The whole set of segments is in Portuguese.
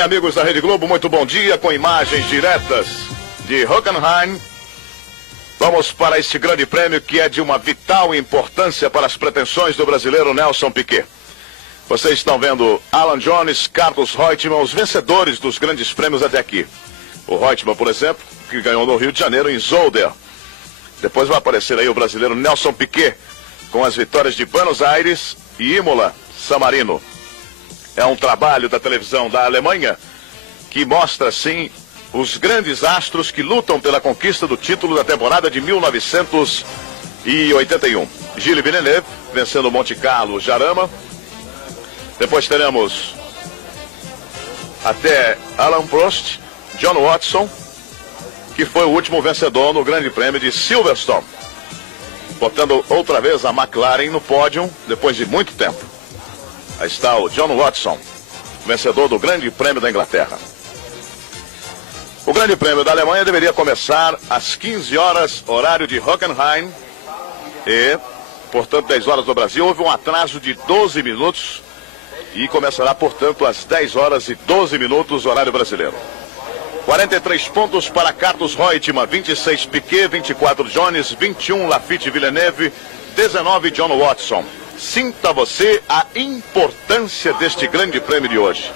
Bem, amigos da Rede Globo, muito bom dia, com imagens diretas de Hockenheim. Vamos para este grande prêmio que é de uma vital importância para as pretensões do brasileiro Nelson Piquet. Vocês estão vendo Alan Jones, Carlos Reutemann, os vencedores dos grandes prêmios até aqui. O Reutemann, por exemplo, que ganhou no Rio de Janeiro, em Zolder. Depois vai aparecer aí o brasileiro Nelson Piquet, com as vitórias de Buenos Aires e Imola, San Marino. É um trabalho da televisão da Alemanha que mostra, sim, os grandes astros que lutam pela conquista do título da temporada de 1981. Gilles Villeneuve, vencendo Monte Carlo, Jarama. Depois teremos até Alain Prost, John Watson, que foi o último vencedor no Grande Prêmio de Silverstone, botando outra vez a McLaren no pódio depois de muito tempo. Aí está o John Watson, vencedor do Grande Prêmio da Inglaterra. O Grande Prêmio da Alemanha deveria começar às 15 horas, horário de Hockenheim, e, portanto, 10 horas do Brasil. Houve um atraso de 12 minutos e começará, portanto, às 10 horas e 12 minutos, horário brasileiro. 43 pontos para Carlos Reutemann, 26 Piquet, 24 Jones, 21 Laffite Villeneuve, 19 John Watson. Sinta você a importância deste grande prêmio de hoje.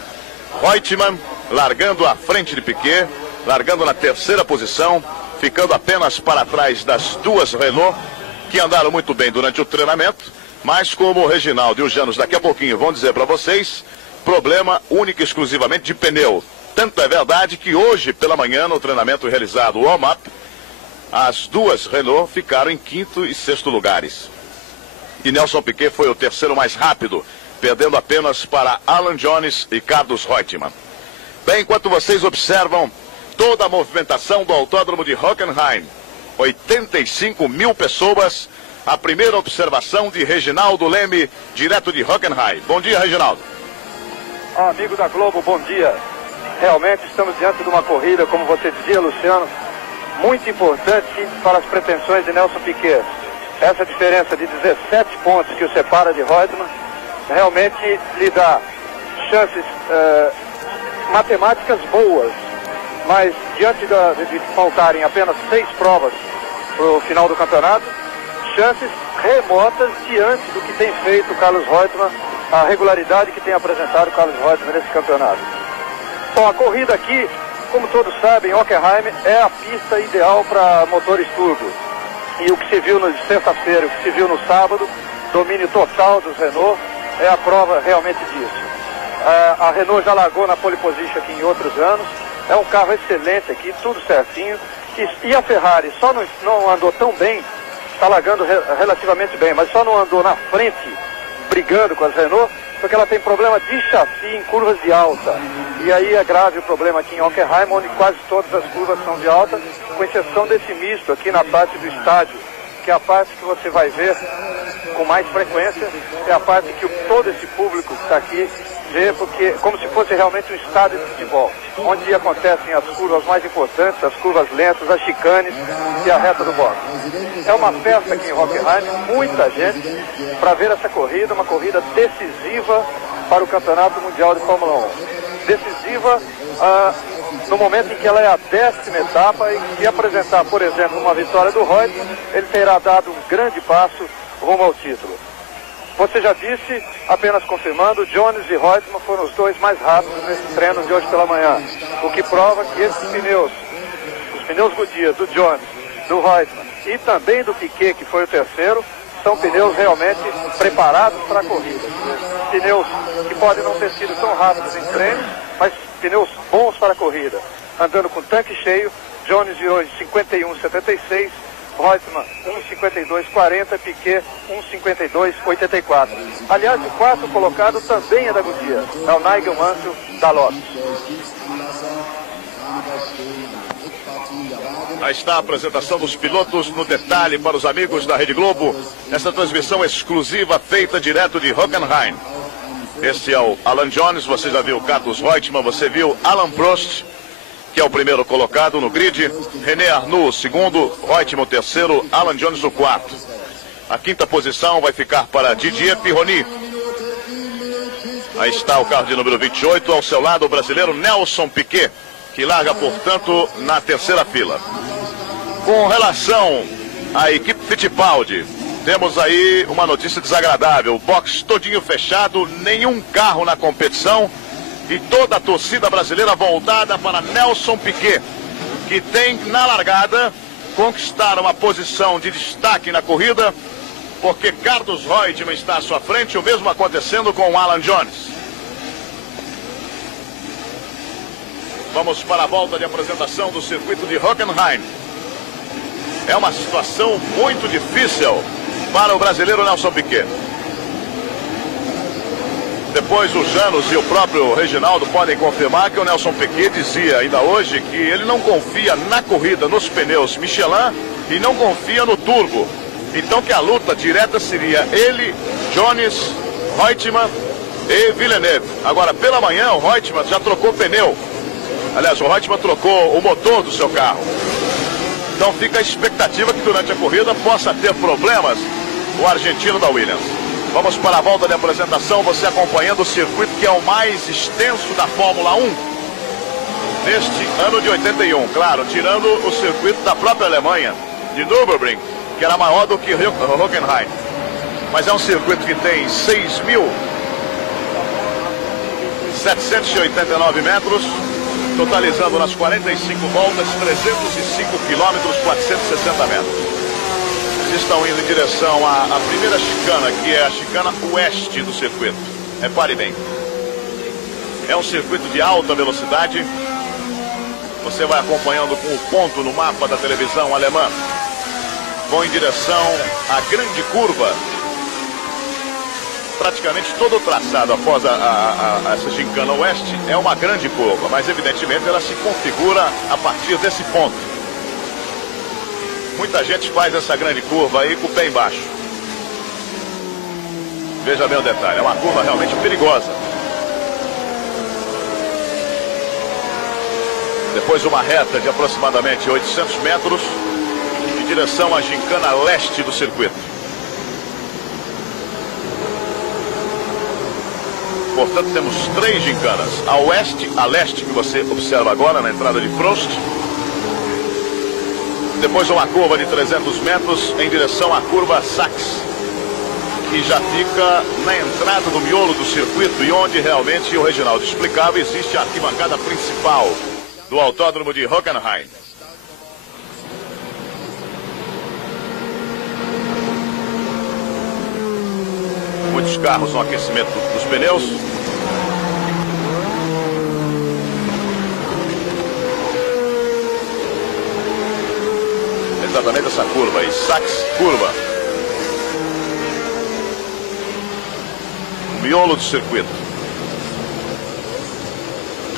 Reutemann largando à frente de Piquet, largando na terceira posição, ficando apenas para trás das duas Renault, que andaram muito bem durante o treinamento, mas como o Reginaldo e o Janos daqui a pouquinho vão dizer para vocês, problema único e exclusivamente de pneu. Tanto é verdade que hoje pela manhã, no treinamento realizado, o warm-up, as duas Renault ficaram em quinto e sexto lugares. E Nelson Piquet foi o terceiro mais rápido, perdendo apenas para Alan Jones e Carlos Reutemann. Bem, enquanto vocês observam toda a movimentação do Autódromo de Hockenheim, 85 mil pessoas, a primeira observação de Reginaldo Leme, direto de Hockenheim. Bom dia, Reginaldo. Amigo da Globo, bom dia. Realmente estamos diante de uma corrida, como você dizia, Luciano, muito importante para as pretensões de Nelson Piquet. Essa diferença de 17 pontos que o separa de Reutemann realmente lhe dá chances matemáticas boas, mas diante de faltarem apenas 6 provas para o final do campeonato, chances remotas diante do que tem feito o Carlos Reutemann, a regularidade que tem apresentado o Carlos Reutemann nesse campeonato. Bom, a corrida aqui, como todos sabem, Hockenheim é a pista ideal para motores turbo. E o que se viu na sexta-feira, o que se viu no sábado, domínio total dos Renault, é a prova realmente disso. A Renault já largou na pole position aqui em outros anos, é um carro excelente aqui, tudo certinho. E a Ferrari só não andou tão bem, está largando relativamente bem, mas só não andou na frente, brigando com as Renault, porque ela tem problema de chassi em curvas de alta. E aí é grave o problema aqui em Hockenheim, onde quase todas as curvas são de alta, com exceção desse misto aqui na parte do estádio, que é a parte que você vai ver com mais frequência, é a parte que todo esse público que está aqui vê, porque como se fosse realmente um estádio de futebol, onde acontecem as curvas mais importantes, as curvas lentas, as chicanes e a reta do boxe. É uma festa aqui em Hockenheim, muita gente para ver essa corrida, uma corrida decisiva para o Campeonato Mundial de Fórmula 1. Decisiva no momento em que ela é a 10ª etapa, e se apresentar, por exemplo, uma vitória do Reutemann, ele terá dado um grande passo rumo ao título. Você já disse, apenas confirmando, Jones e Reutemann foram os dois mais rápidos nesse treino de hoje pela manhã, o que prova que esses pneus, os pneus Goodyear do Jones, do Reutemann e também do Piquet, que foi o terceiro, são pneus realmente preparados para a corrida. Pneus que podem não ter sido tão rápidos em treinos, mas pneus bons para a corrida. Andando com tanque cheio, Jones de hoje 51,76, Reutemann 1,52,40, Piquet 1,52,84. Aliás, o quarto colocado também é da Goodyear, é o Nigel Mansell da Lotus. Aí está a apresentação dos pilotos no detalhe para os amigos da Rede Globo. Essa transmissão exclusiva feita direto de Hockenheim. Esse é o Alan Jones, você já viu Carlos Reutemann, você viu Alain Prost, que é o primeiro colocado no grid. René Arnoux, o segundo, Reutemann o terceiro, Alan Jones o quarto. A quinta posição vai ficar para Didier Pironi. Aí está o carro de número 28, ao seu lado o brasileiro Nelson Piquet, que larga, portanto, na terceira fila. Com relação à equipe Fittipaldi, temos aí uma notícia desagradável. O box todinho fechado, nenhum carro na competição e toda a torcida brasileira voltada para Nelson Piquet, que tem na largada conquistar uma posição de destaque na corrida, porque Carlos Reutemann está à sua frente, o mesmo acontecendo com o Alan Jones. Vamos para a volta de apresentação do circuito de Hockenheim. É uma situação muito difícil para o brasileiro Nelson Piquet. Depois o Janos e o próprio Reginaldo podem confirmar que o Nelson Piquet dizia ainda hoje que ele não confia na corrida nos pneus Michelin e não confia no turbo. Então que a luta direta seria ele, Jones, Reutemann e Villeneuve. Agora, pela manhã, o Reutemann já trocou pneu. Aliás, o Reutemann trocou o motor do seu carro. Então fica a expectativa que durante a corrida possa ter problemas o argentino da Williams. Vamos para a volta de apresentação, você acompanhando o circuito que é o mais extenso da Fórmula 1 neste ano de 81. Claro, tirando o circuito da própria Alemanha, de Nürburgring, que era maior do que Hockenheim. Mas é um circuito que tem 6.789 metros, totalizando nas 45 voltas 305 quilômetros, 460 metros. Eles estão indo em direção à primeira chicana, que é a chicana oeste do circuito. Repare bem. É um circuito de alta velocidade. Você vai acompanhando com o ponto no mapa da televisão alemã. Vão em direção à grande curva. Praticamente todo o traçado após essa gincana oeste é uma grande curva, mas evidentemente ela se configura a partir desse ponto. Muita gente faz essa grande curva aí com o pé embaixo. Veja bem o detalhe, é uma curva realmente perigosa. Depois uma reta de aproximadamente 800 metros em direção à gincana leste do circuito. Portanto, temos 3 gincanas, a oeste, a leste, que você observa agora na entrada de Prost. Depois uma curva de 300 metros em direção à curva Sachs, que já fica na entrada do miolo do circuito e onde realmente, o Reginaldo explicava, existe a arquibancada principal do autódromo de Hockenheim. Muitos carros no aquecimento dos pneus. Exatamente essa curva aí, Sachs curva. O miolo do circuito.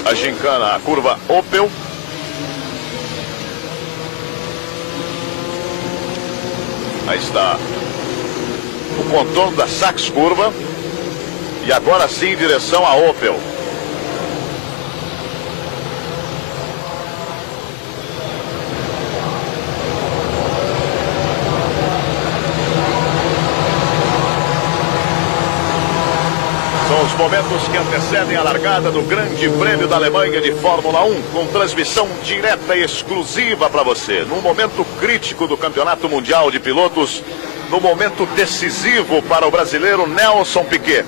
A gincana, a curva Opel. Aí está o contorno da Sachs curva. E agora sim em direção à Opel. São os momentos que antecedem a largada do Grande Prêmio da Alemanha de Fórmula 1, com transmissão direta e exclusiva para você. Num momento crítico do Campeonato Mundial de Pilotos, no momento decisivo para o brasileiro Nelson Piquet,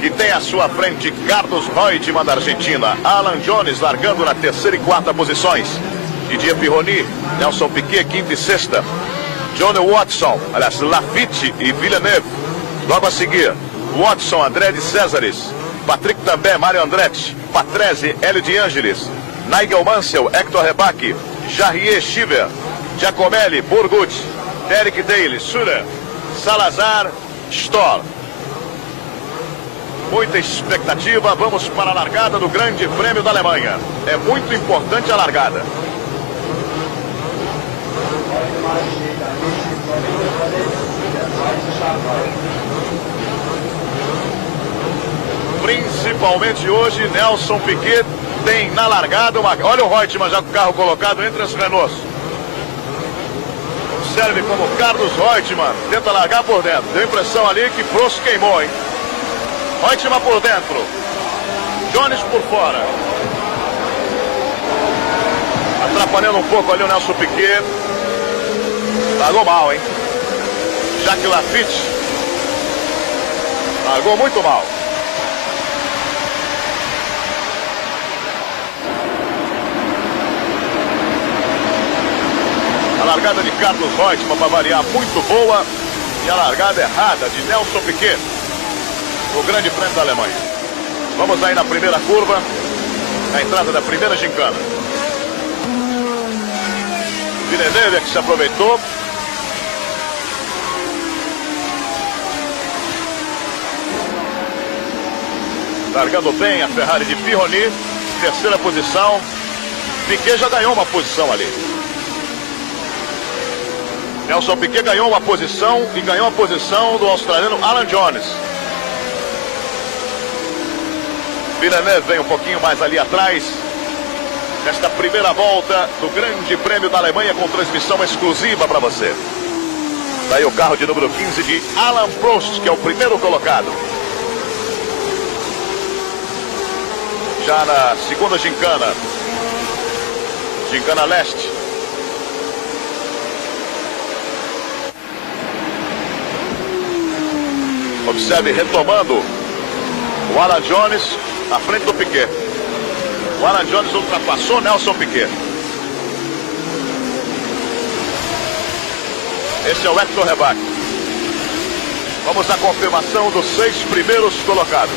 que tem à sua frente Carlos Reutemann da Argentina, Alan Jones largando na terceira e quarta posições, Didier Pironi, Nelson Piquet quinta e sexta, Johnny Watson, aliás, Lafitte e Villeneuve, logo a seguir Watson, André de Césares, Patrick Tambay, Mário Andretti, Patrese, Hélio de Ângeles, Nigel Mansell, Hector Rebaque, Jarrier Chiver, Giacomelli, Burgut, Derek Daly, Sutter, Salazar, Stoll. Muita expectativa, vamos para a largada do Grande Prêmio da Alemanha. É muito importante a largada. Principalmente hoje, Nelson Piquet tem na largada uma... Olha o Reutemann já com o carro colocado entre as Renaults. Observe como Carlos Reutemann tenta largar por dentro. Deu impressão ali que Prost queimou, hein? Reutemann por dentro. Jones por fora. Atrapalhando um pouco ali o Nelson Piquet. Largou mal, hein? Jacques Laffite largou muito mal. A largada de Carlos Reutemann, para variar, muito boa. E a largada errada de Nelson Piquet no Grande Prêmio da Alemanha. Vamos aí na primeira curva, na entrada da primeira gincana. Villeneuve que se aproveitou. Largando bem a Ferrari de Pironi. Terceira posição. Piquet já ganhou uma posição ali. Nelson Piquet ganhou uma posição e ganhou a posição do australiano Alan Jones. Villeneuve vem um pouquinho mais ali atrás. Nesta primeira volta do Grande Prêmio da Alemanha com transmissão exclusiva para você. Daí o carro de número 15 de Alain Prost, que é o primeiro colocado. Já na segunda gincana. Gincana Leste. Observe, retomando o Alan Jones à frente do Piquet. O Alan Jones ultrapassou Nelson Piquet. Esse é o Hector Rebaque. Vamos à confirmação dos 6 primeiros colocados.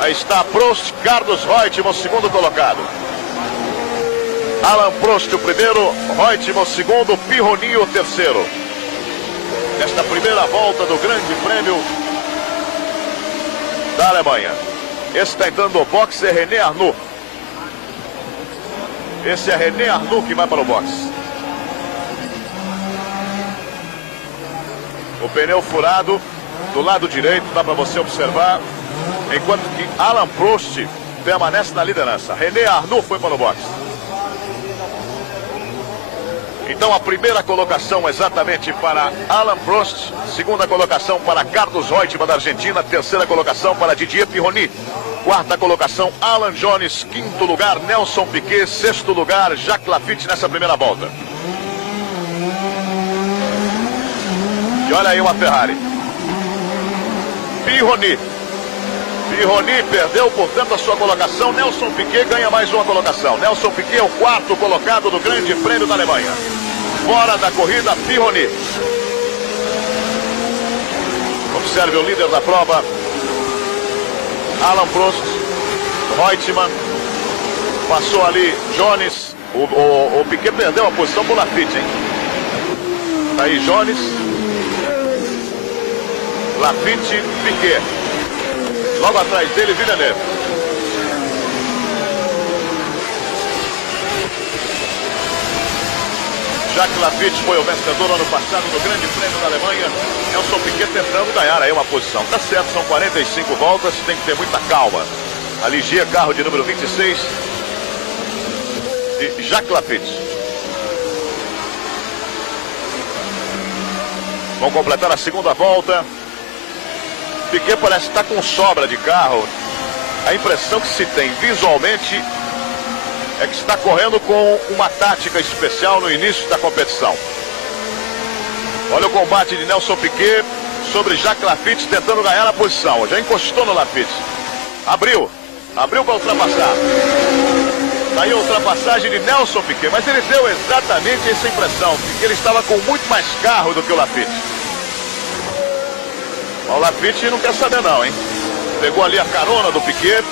Aí está Prost, Carlos Reutemann, o segundo colocado. Alain Prost, o primeiro, Reutemann, o segundo, Pironi, o terceiro. Nesta primeira volta do Grande Prêmio da Alemanha. Esse está entrando no box, é René Arnoux. Esse é René Arnoux que vai para o box. O pneu furado do lado direito, dá para você observar. Enquanto que Alain Prost permanece na liderança. René Arnoux foi para o box. Então a primeira colocação exatamente para Alain Prost. Segunda colocação para Carlos Reutemann da Argentina. Terceira colocação para Didier Pironi. Quarta colocação Alan Jones. Quinto lugar Nelson Piquet. Sexto lugar Jacques Laffite nessa primeira volta. E olha aí uma Ferrari. Pironi. Pironi perdeu, portanto, a sua colocação. Nelson Piquet ganha mais uma colocação. Nelson Piquet é o quarto colocado do Grande Prêmio da Alemanha. Fora da corrida, Pironi. Observe o líder da prova. Alain Prost. Reutemann. Passou ali Jones. O Piquet perdeu a posição para o Laffite, hein? Tá aí Jones. Laffite, Piquet. Logo atrás dele, Villeneuve. Jacques Laffite foi o vencedor ano passado do Grande Prêmio da Alemanha. Nelson Piquet tentando ganhar aí uma posição. Tá certo, são 45 voltas, tem que ter muita calma. A Ligier, carro de número 26, de Jacques Laffite. Vão completar a segunda volta. Piquet parece estar com sobra de carro. A impressão que se tem visualmente é que está correndo com uma tática especial no início da competição. Olha o combate de Nelson Piquet sobre Jacques Laffite tentando ganhar a posição. Já encostou no Laffite. Abriu para ultrapassar. Daí a ultrapassagem de Nelson Piquet, mas ele deu exatamente essa impressão, porque ele estava com muito mais carro do que o Laffite. O Laffite não quer saber não, hein? Pegou ali a carona do Piquet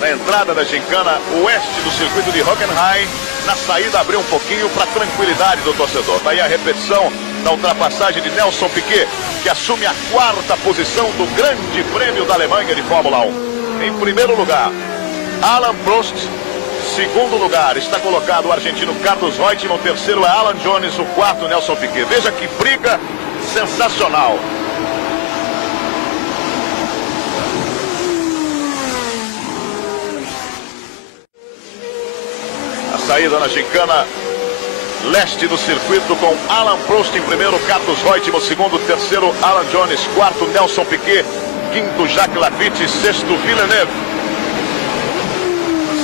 na entrada da gincana oeste do circuito de Hockenheim. Na saída abriu um pouquinho para tranquilidade do torcedor. Daí a repetição da ultrapassagem de Nelson Piquet, que assume a quarta posição do Grande Prêmio da Alemanha de Fórmula 1. Em primeiro lugar, Alain Prost. Segundo lugar está colocado o argentino Carlos Reutemann. O terceiro é Alan Jones. O quarto, Nelson Piquet. Veja que briga sensacional. A saída na gincana leste do circuito com Alain Prost em primeiro, Carlos Reutemann segundo, terceiro Alan Jones, quarto Nelson Piquet, quinto Jacques Laffite, sexto Villeneuve.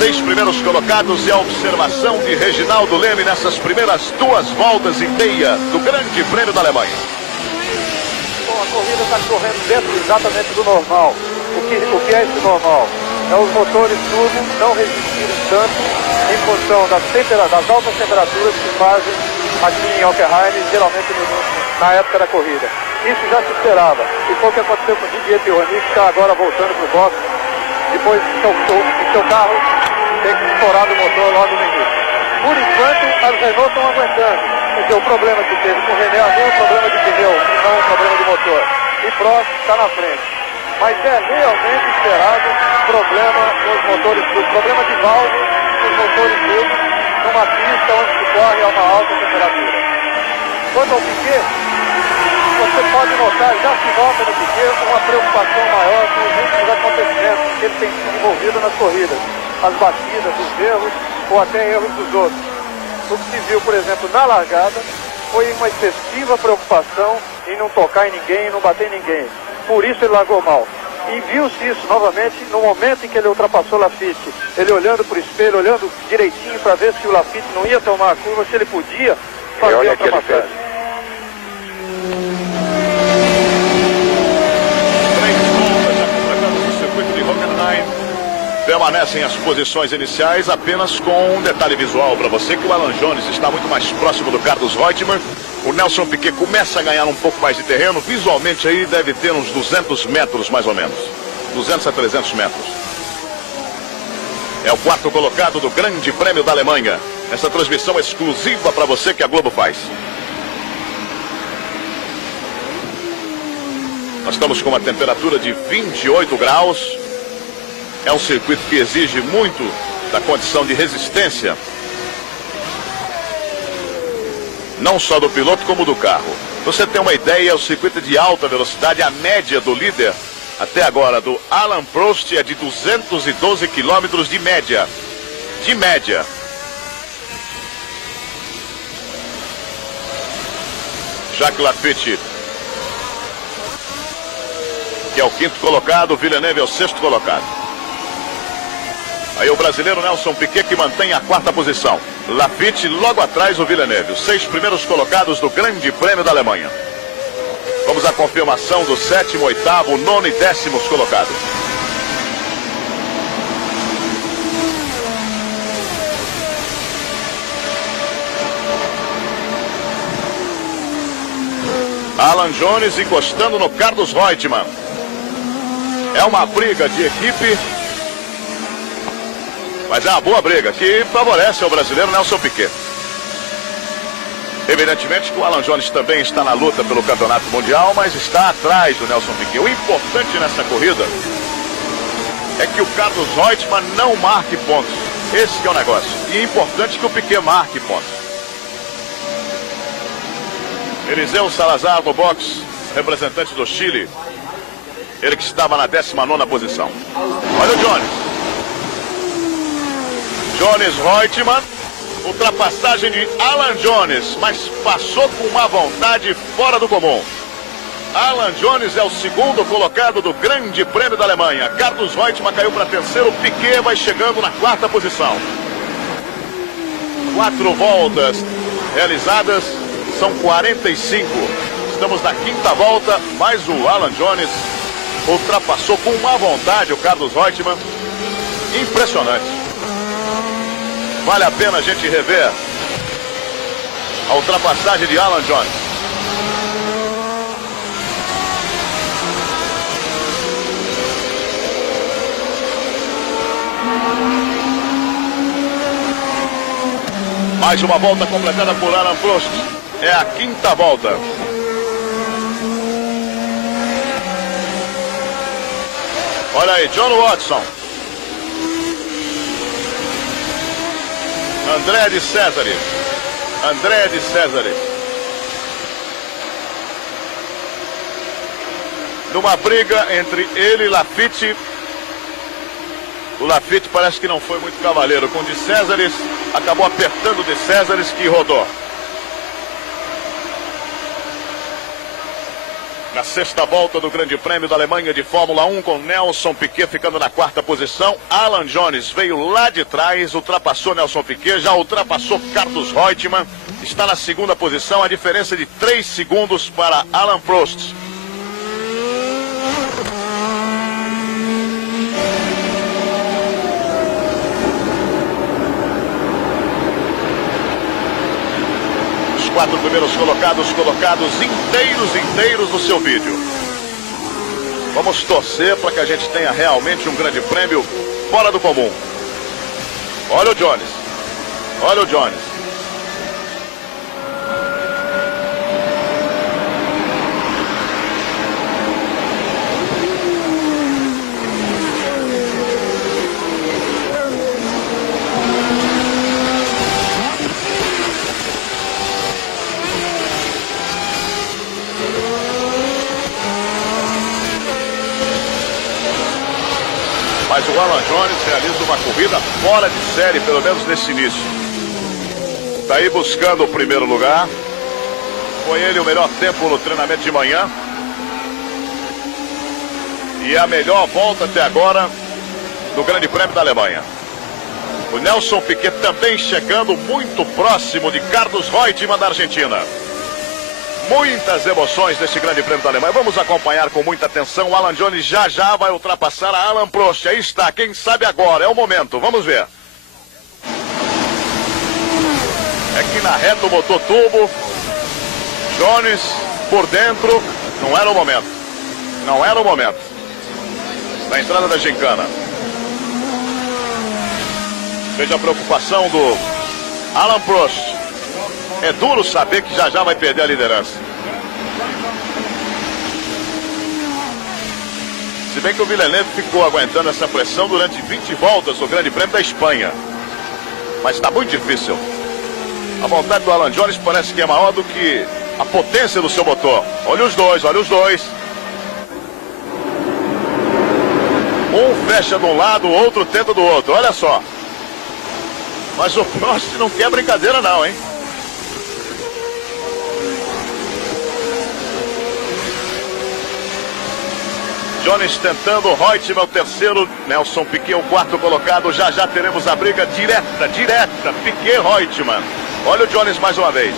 6 primeiros colocados e a observação de Reginaldo Leme nessas primeiras 2 voltas e meia do Grande Prêmio da Alemanha. Bom, a corrida está correndo dentro exatamente do normal. O que é esse normal? É os motores turbo não resistirem tanto em função das altas temperaturas que fazem aqui em Hockenheim, geralmente na época da corrida. Isso já se esperava. E foi o que aconteceu com o Didier Pironi, que está agora voltando para o box, depois do seu carro ter estourado o motor logo no início. Por enquanto, as Renault estão aguentando. Porque o problema que teve com o René é um problema de pneu, e não um problema de motor. E Prost está na frente. Mas é realmente esperado problema nos motores turbo, problema de válvula nos motores turbo, numa pista onde se corre a uma alta temperatura. Quanto ao Piquet, você pode notar, já se nota no Piquet uma preocupação maior com os últimos acontecimentos que ele tem sido envolvido nas corridas, as batidas, os erros ou até erros dos outros. O que se viu, por exemplo, na largada foi uma excessiva preocupação em não tocar em ninguém, em não bater em ninguém. Por isso ele largou mal. E viu-se isso novamente no momento em que ele ultrapassou o Laffite. Ele olhando para o espelho, olhando direitinho para ver se o Laffite não ia tomar a curva, se ele podia fazer a ultrapassagem. 3 voltas já completadas no circuito de Hockenheim. Permanecem as posições iniciais, apenas com um detalhe visual para você, que o Alan Jones está muito mais próximo do Carlos Reutemann. O Nelson Piquet começa a ganhar um pouco mais de terreno, visualmente aí deve ter uns 200 metros mais ou menos, 200 a 300 metros. É o 4º colocado do Grande Prêmio da Alemanha. Essa transmissão exclusiva para você que a Globo faz. Nós estamos com uma temperatura de 28 graus. É um circuito que exige muito da condição de resistência, não só do piloto como do carro. Você tem uma ideia, o circuito de alta velocidade, a média do líder até agora do Alain Prost é de 212 km de média. De média. Jacques Laffite, que é o 5º colocado, Villeneuve é o 6º colocado. Aí o brasileiro Nelson Piquet, que mantém a 4ª posição. Laffite logo atrás o Villeneuve. Os 6 primeiros colocados do Grande Prêmio da Alemanha. Vamos à confirmação do 7º, 8º, 9º e 10º colocados. Alan Jones encostando no Carlos Reutemann. É uma briga de equipe, mas é uma boa briga que favorece ao brasileiro Nelson Piquet. Evidentemente que o Alan Jones também está na luta pelo campeonato mundial, mas está atrás do Nelson Piquet. O importante nessa corrida é que o Carlos Reutemann não marque pontos. Esse que é o negócio. E é importante que o Piquet marque pontos. Eliseu Salazar no box, representante do Chile. Ele que estava na 19ª posição. Olha o Jones. Jones Reutemann, ultrapassagem de Alan Jones, mas passou com uma vontade fora do comum. Alan Jones é o 2º colocado do Grande Prêmio da Alemanha. Carlos Reutemann caiu para terceiro, Piquet vai chegando na 4ª posição. 4 voltas realizadas, são 45. Estamos na 5ª volta, mas o Alan Jones ultrapassou com uma vontade o Carlos Reutemann. Impressionante. Vale a pena a gente rever a ultrapassagem de Alan Jones. Mais uma volta completada por Alain Prost. É a 5ª volta. Olha aí, John Watson. André de Césare. André de Césare. Numa briga entre ele e Laffite. O Laffite parece que não foi muito cavaleiro com o de Césares, acabou apertando o de Césares, que rodou. Na sexta volta do Grande Prêmio da Alemanha de Fórmula 1, com Nelson Piquet ficando na quarta posição. Alan Jones veio lá de trás, ultrapassou Nelson Piquet, já ultrapassou Carlos Reutemann, está na segunda posição, a diferença de 3 segundos para Alain Prost. Os 4 primeiros colocados inteiros no seu vídeo. Vamos torcer para que a gente tenha realmente um grande prêmio fora do comum. Olha o Jones. Olha o Jones. Mas o Alan Jones realiza uma corrida fora de série, pelo menos nesse início. Está aí buscando o primeiro lugar. Foi ele o melhor tempo no treinamento de manhã. E a melhor volta até agora do Grande Prêmio da Alemanha. O Nelson Piquet também chegando muito próximo de Carlos Reutemann da Argentina. Muitas emoções nesse Grande Prêmio da Alemanha. Vamos acompanhar com muita atenção. O Alan Jones já vai ultrapassar a Alain Prost. Aí está, quem sabe agora, é o momento. Vamos ver. É que na reta o motor turbo. Jones por dentro. Não era o momento. Não era o momento. Na entrada da gincana. Veja a preocupação do Alain Prost. É duro saber que já vai perder a liderança. Se bem que o Villeneuve ficou aguentando essa pressão durante 20 voltas no Grande Prêmio da Espanha. Mas está muito difícil. A vontade do Alan Jones parece que é maior do que a potência do seu motor. Olha os dois, olha os dois. Um fecha de um lado, o outro tenta do outro. Olha só. Mas o Prost não quer brincadeira não, hein? Jones tentando, Reutemann o terceiro, Nelson Piquet o quarto colocado. Já teremos a briga direta, Piquet-Reutemann. Olha o Jones mais uma vez.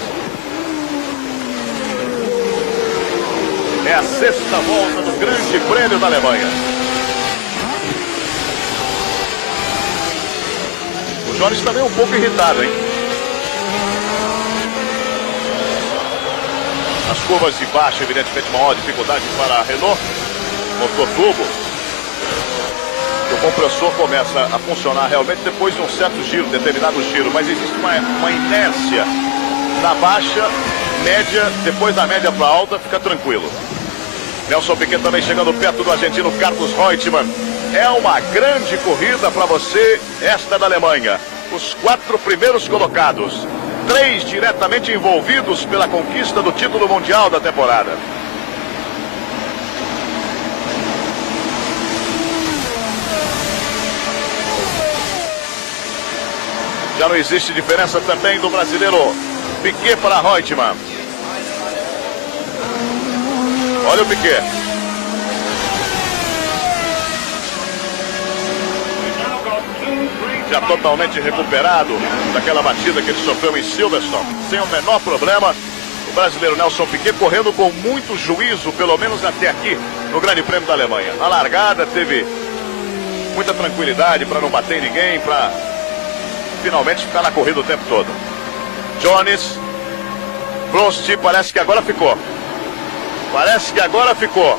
É a sexta volta do Grande Prêmio da Alemanha. O Jones também um pouco irritado, hein? As curvas de baixo, evidentemente, maior dificuldade para a Renault. Motor turbo, o compressor começa a funcionar realmente depois de um certo giro, determinado giro, mas existe uma inércia na baixa, média, depois da média para alta, fica tranquilo. Nelson Piquet também chegando perto do argentino Carlos Reutemann. É uma grande corrida para você, esta da Alemanha. Os 4 primeiros colocados, 3 diretamente envolvidos pela conquista do título mundial da temporada. Já não existe diferença também do brasileiro Piquet para Reutemann. Olha o Piquet. Já totalmente recuperado daquela batida que ele sofreu em Silverstone. Sem o menor problema. O brasileiro Nelson Piquet correndo com muito juízo, pelo menos até aqui, no Grande Prêmio da Alemanha. Na largada teve muita tranquilidade para não bater em ninguém, para finalmente ficar na corrida o tempo todo. Jones, Prost, parece que agora ficou. Parece que agora ficou.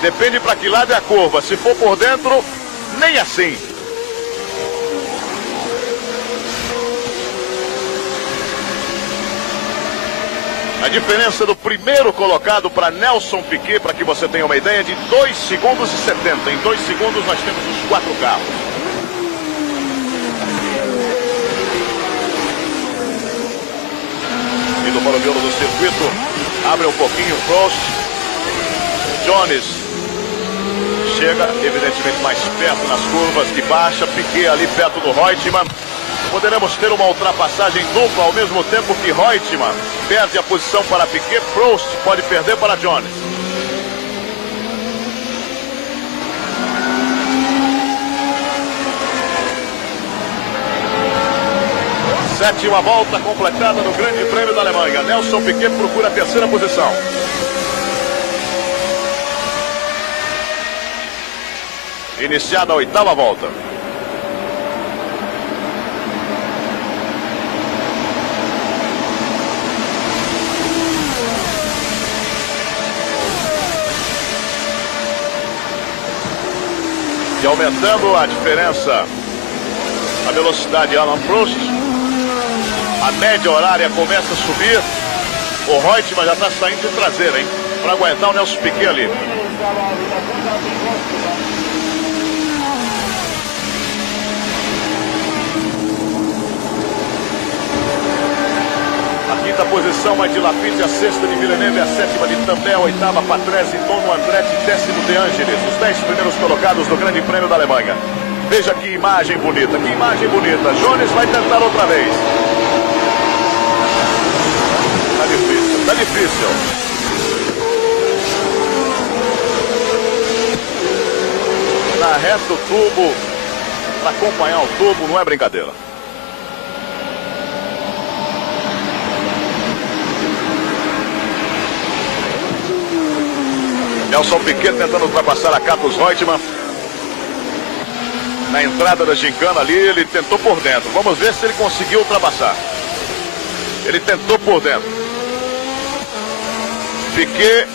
Depende para que lado é a curva. Se for por dentro, nem assim. A diferença do primeiro colocado para Nelson Piquet, para que você tenha uma ideia, de 2 segundos e 70. Em 2 segundos nós temos os 4 carros. Indo para o miolo do circuito, abre um pouquinho o Prost. Jones chega, evidentemente, mais perto nas curvas de baixa. Piquet ali perto do Reutemann. Poderemos ter uma ultrapassagem dupla ao mesmo tempo que Reutemann perde a posição para Piquet. Prost pode perder para Jones. Sétima volta completada no Grande Prêmio da Alemanha. Nelson Piquet procura a terceira posição. Iniciada a oitava volta. E aumentando a diferença, a velocidade de Alain Prost. A média horária começa a subir. O Reutemann já está saindo de traseira, hein? Para aguentar o Nelson Piquet ali. A quinta posição vai de Lafitte, a sexta de Villeneuve, a sétima de Tambay, a oitava Patrese, nono Andretti, décimo De Angelis. Os 10 primeiros colocados do Grande Prêmio da Alemanha. Veja que imagem bonita, que imagem bonita. Jones vai tentar outra vez. Tá difícil. Na reta do tubo, para acompanhar o tubo, não é brincadeira. Nelson Piquet tentando ultrapassar a Carlos Reutemann. Na entrada da gincana ali, ele tentou por dentro. Vamos ver se ele conseguiu ultrapassar. Ele tentou por dentro. Piquet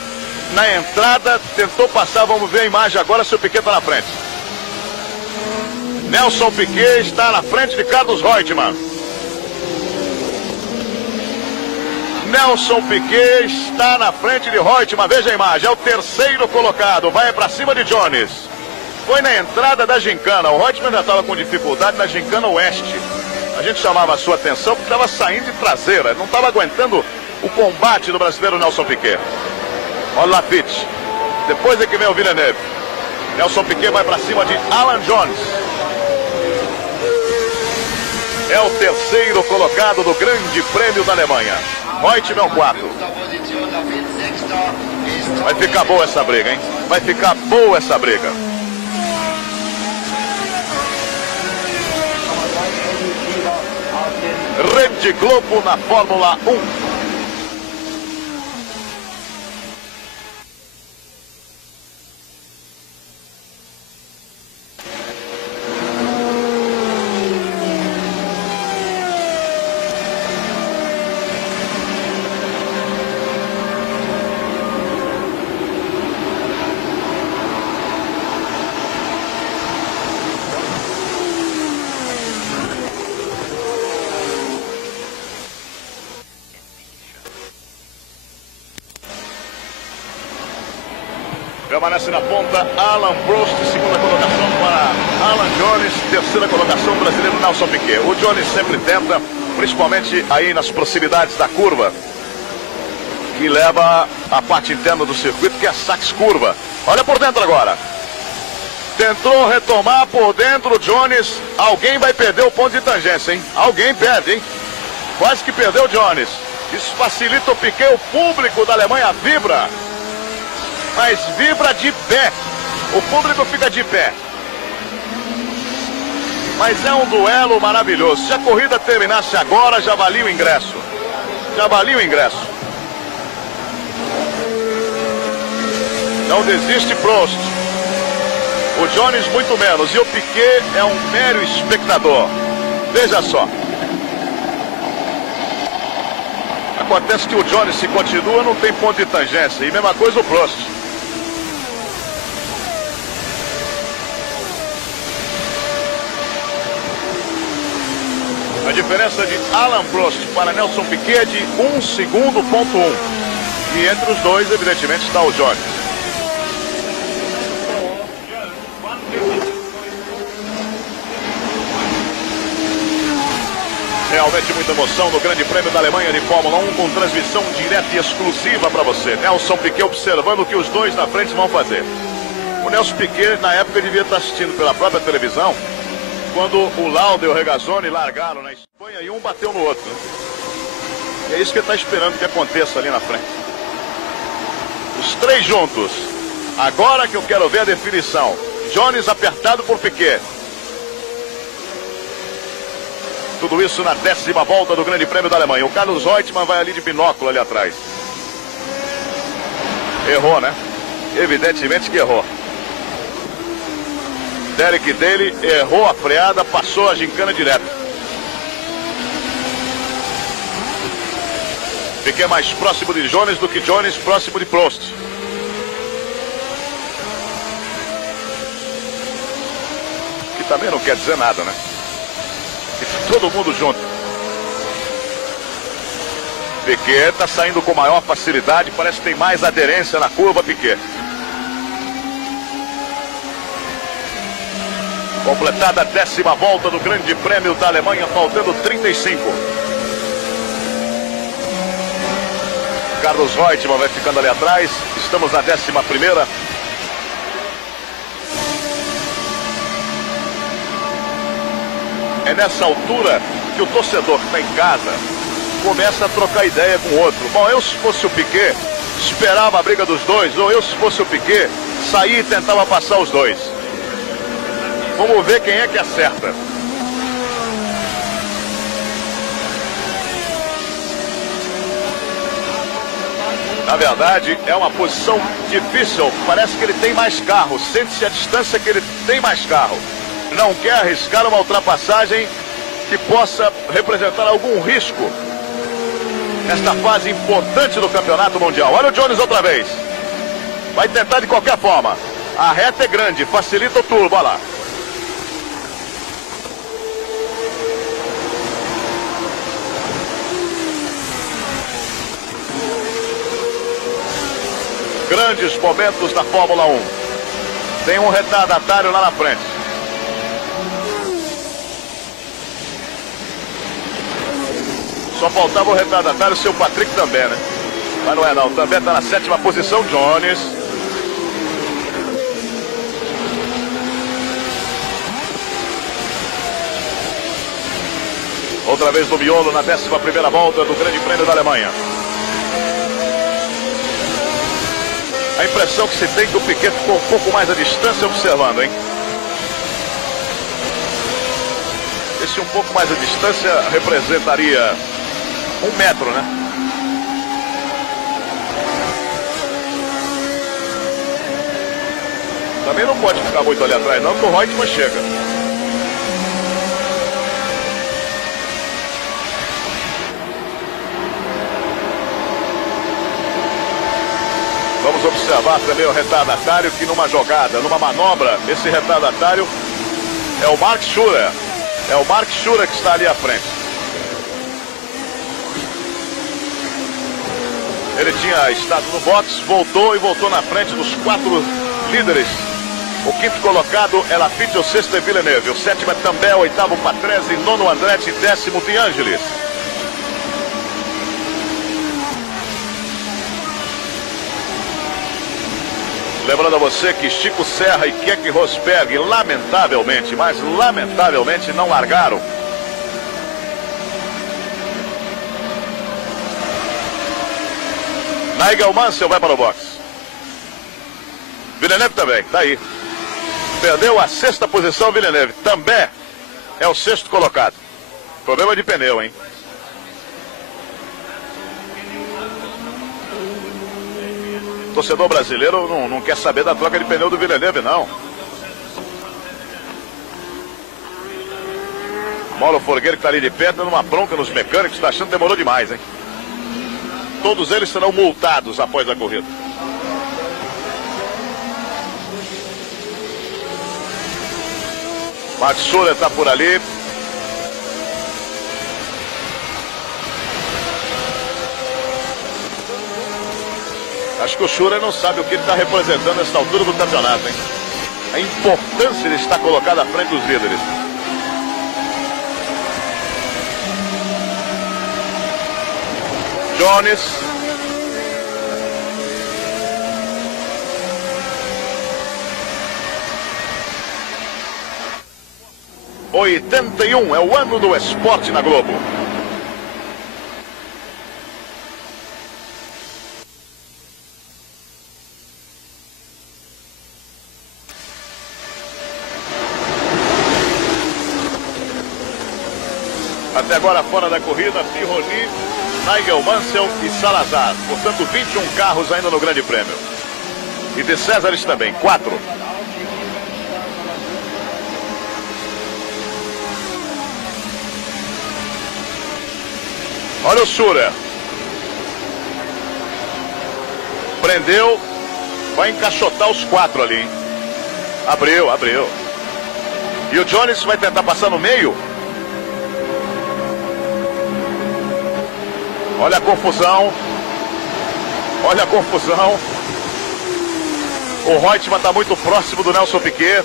na entrada tentou passar. Vamos ver a imagem agora se o Piquet está na frente. Nelson Piquet está na frente de Carlos Reutemann. Nelson Piquet está na frente de Reutemann. Veja a imagem, é o terceiro colocado. Vai para cima de Jones. Foi na entrada da gincana. O Reutemann já estava com dificuldade na gincana oeste. A gente chamava a sua atenção porque estava saindo de traseira. Não estava aguentando o combate do brasileiro Nelson Piquet. Olha o Lafitte. Depois é que vem o Villeneuve. Nelson Piquet vai para cima de Alan Jones. É o terceiro colocado do Grande Prêmio da Alemanha. Reutemann 4. Vai ficar boa essa briga, hein? Vai ficar boa essa briga. Rede Globo na Fórmula 1. Permanece na ponta Alain Prost, segunda colocação para Alan Jones, terceira colocação brasileiro Nelson Piquet. O Jones sempre tenta, principalmente aí nas proximidades da curva, que leva a parte interna do circuito, que é a Sachs Curva. Olha por dentro agora. Tentou retomar por dentro o Jones. Alguém vai perder o ponto de tangência, hein? Alguém perde, hein? Quase que perdeu o Jones. Isso facilita o Piquet, o público da Alemanha vibra. Mas vibra de pé. O público fica de pé. Mas é um duelo maravilhoso. Se a corrida terminasse agora, já valia o ingresso. Já valia o ingresso. Não desiste Prost. O Jones muito menos. E o Piquet é um mero espectador. Veja só. Acontece que o Jones, se continua, não tem ponto de tangência. E mesma coisa o Prost. A diferença de Alain Prost para Nelson Piquet é de 1 segundo, ponto 1. E entre os dois, evidentemente, está o Jones. Realmente muita emoção no Grande Prêmio da Alemanha de Fórmula 1, com transmissão direta e exclusiva para você. Nelson Piquet observando o que os dois na frente vão fazer. O Nelson Piquet, na época, devia estar assistindo pela própria televisão, quando o Lauda e o Regazzoni largaram na Espanha e um bateu no outro. E é isso que ele está esperando que aconteça ali na frente. Os três juntos. Agora que eu quero ver a definição. Jones apertado por Piquet. Tudo isso na 10ª volta do Grande Prêmio da Alemanha. O Carlos Reutemann vai ali de binóculo ali atrás. Errou, né? Evidentemente que errou. Derek Daly errou a freada, passou a gincana direto. Piquet mais próximo de Jones do que Jones próximo de Prost. Que também não quer dizer nada, né? E todo mundo junto. Piquet está saindo com maior facilidade, parece que tem mais aderência na curva, Piquet. Completada a 10ª volta do Grande Prêmio da Alemanha, faltando 35. Carlos Reutemann vai ficando ali atrás. Estamos na 11ª. É nessa altura que o torcedor que está em casa começa a trocar ideia com o outro. Bom, eu se fosse o Piquet, esperava a briga dos dois, ou eu se fosse o Piquet, saía e tentava passar os dois. Vamos ver quem é que acerta. Na verdade, é uma posição difícil. Parece que ele tem mais carro. Sente-se a distância que ele tem mais carro. Não quer arriscar uma ultrapassagem que possa representar algum risco nesta fase importante do Campeonato Mundial. Olha o Jones outra vez. Vai tentar de qualquer forma. A reta é grande, facilita o turbo. Olha lá. Grandes momentos da Fórmula 1. Tem um retardatário lá na frente. Só faltava o retardatário, seu Patrick também, né? Mas não é não, também está na 7ª posição, Jones. Outra vez no miolo na 11ª volta do Grande Prêmio da Alemanha. A impressão que se tem que o Piquet ficou um pouco mais à distância observando, hein? Esse um pouco mais à distância representaria 1 metro, né? Também não pode ficar muito ali atrás não, porque o Reutemann chega. Vamos observar também o retardatário que numa jogada, numa manobra, esse retardatário é o Mark Schurer. É o Mark Schurer que está ali à frente. Ele tinha estado no box, voltou na frente dos 4 líderes. O 5º colocado é Lafitte, o 6º é Villeneuve, o 7º é Tambay, o 8º Patrese, 9º Andretti, 10º De Angelis. Lembrando a você que Chico Serra e Keck Rosberg, lamentavelmente, mas lamentavelmente não largaram. Nigel Mansell vai para o box. Villeneuve também, tá aí. Perdeu a 6ª posição, Villeneuve. Também é o 6º colocado. Problema de pneu, hein? O torcedor brasileiro não quer saber da troca de pneu do Villeneuve, não. Mauro Forgueiro, que está ali de perto, dando uma bronca nos mecânicos, está achando que demorou demais, hein? Todos eles serão multados após a corrida. Max Schurer está por ali. Acho que o Schurer não sabe o que ele está representando nessa altura do campeonato, hein? A importância de estar colocado à frente dos líderes. Jones. 81 é o ano do esporte na Globo. Até agora fora da corrida, Pironi, Nigel Mansell e Salazar. Portanto, 21 carros ainda no Grande Prêmio. E de Césares também, 4. Olha o Schurer. Prendeu. Vai encaixotar os 4 ali, hein? Abriu. E o Jones vai tentar passar no meio. Olha a confusão. Olha a confusão. O Reutemann está muito próximo do Nelson Piquet.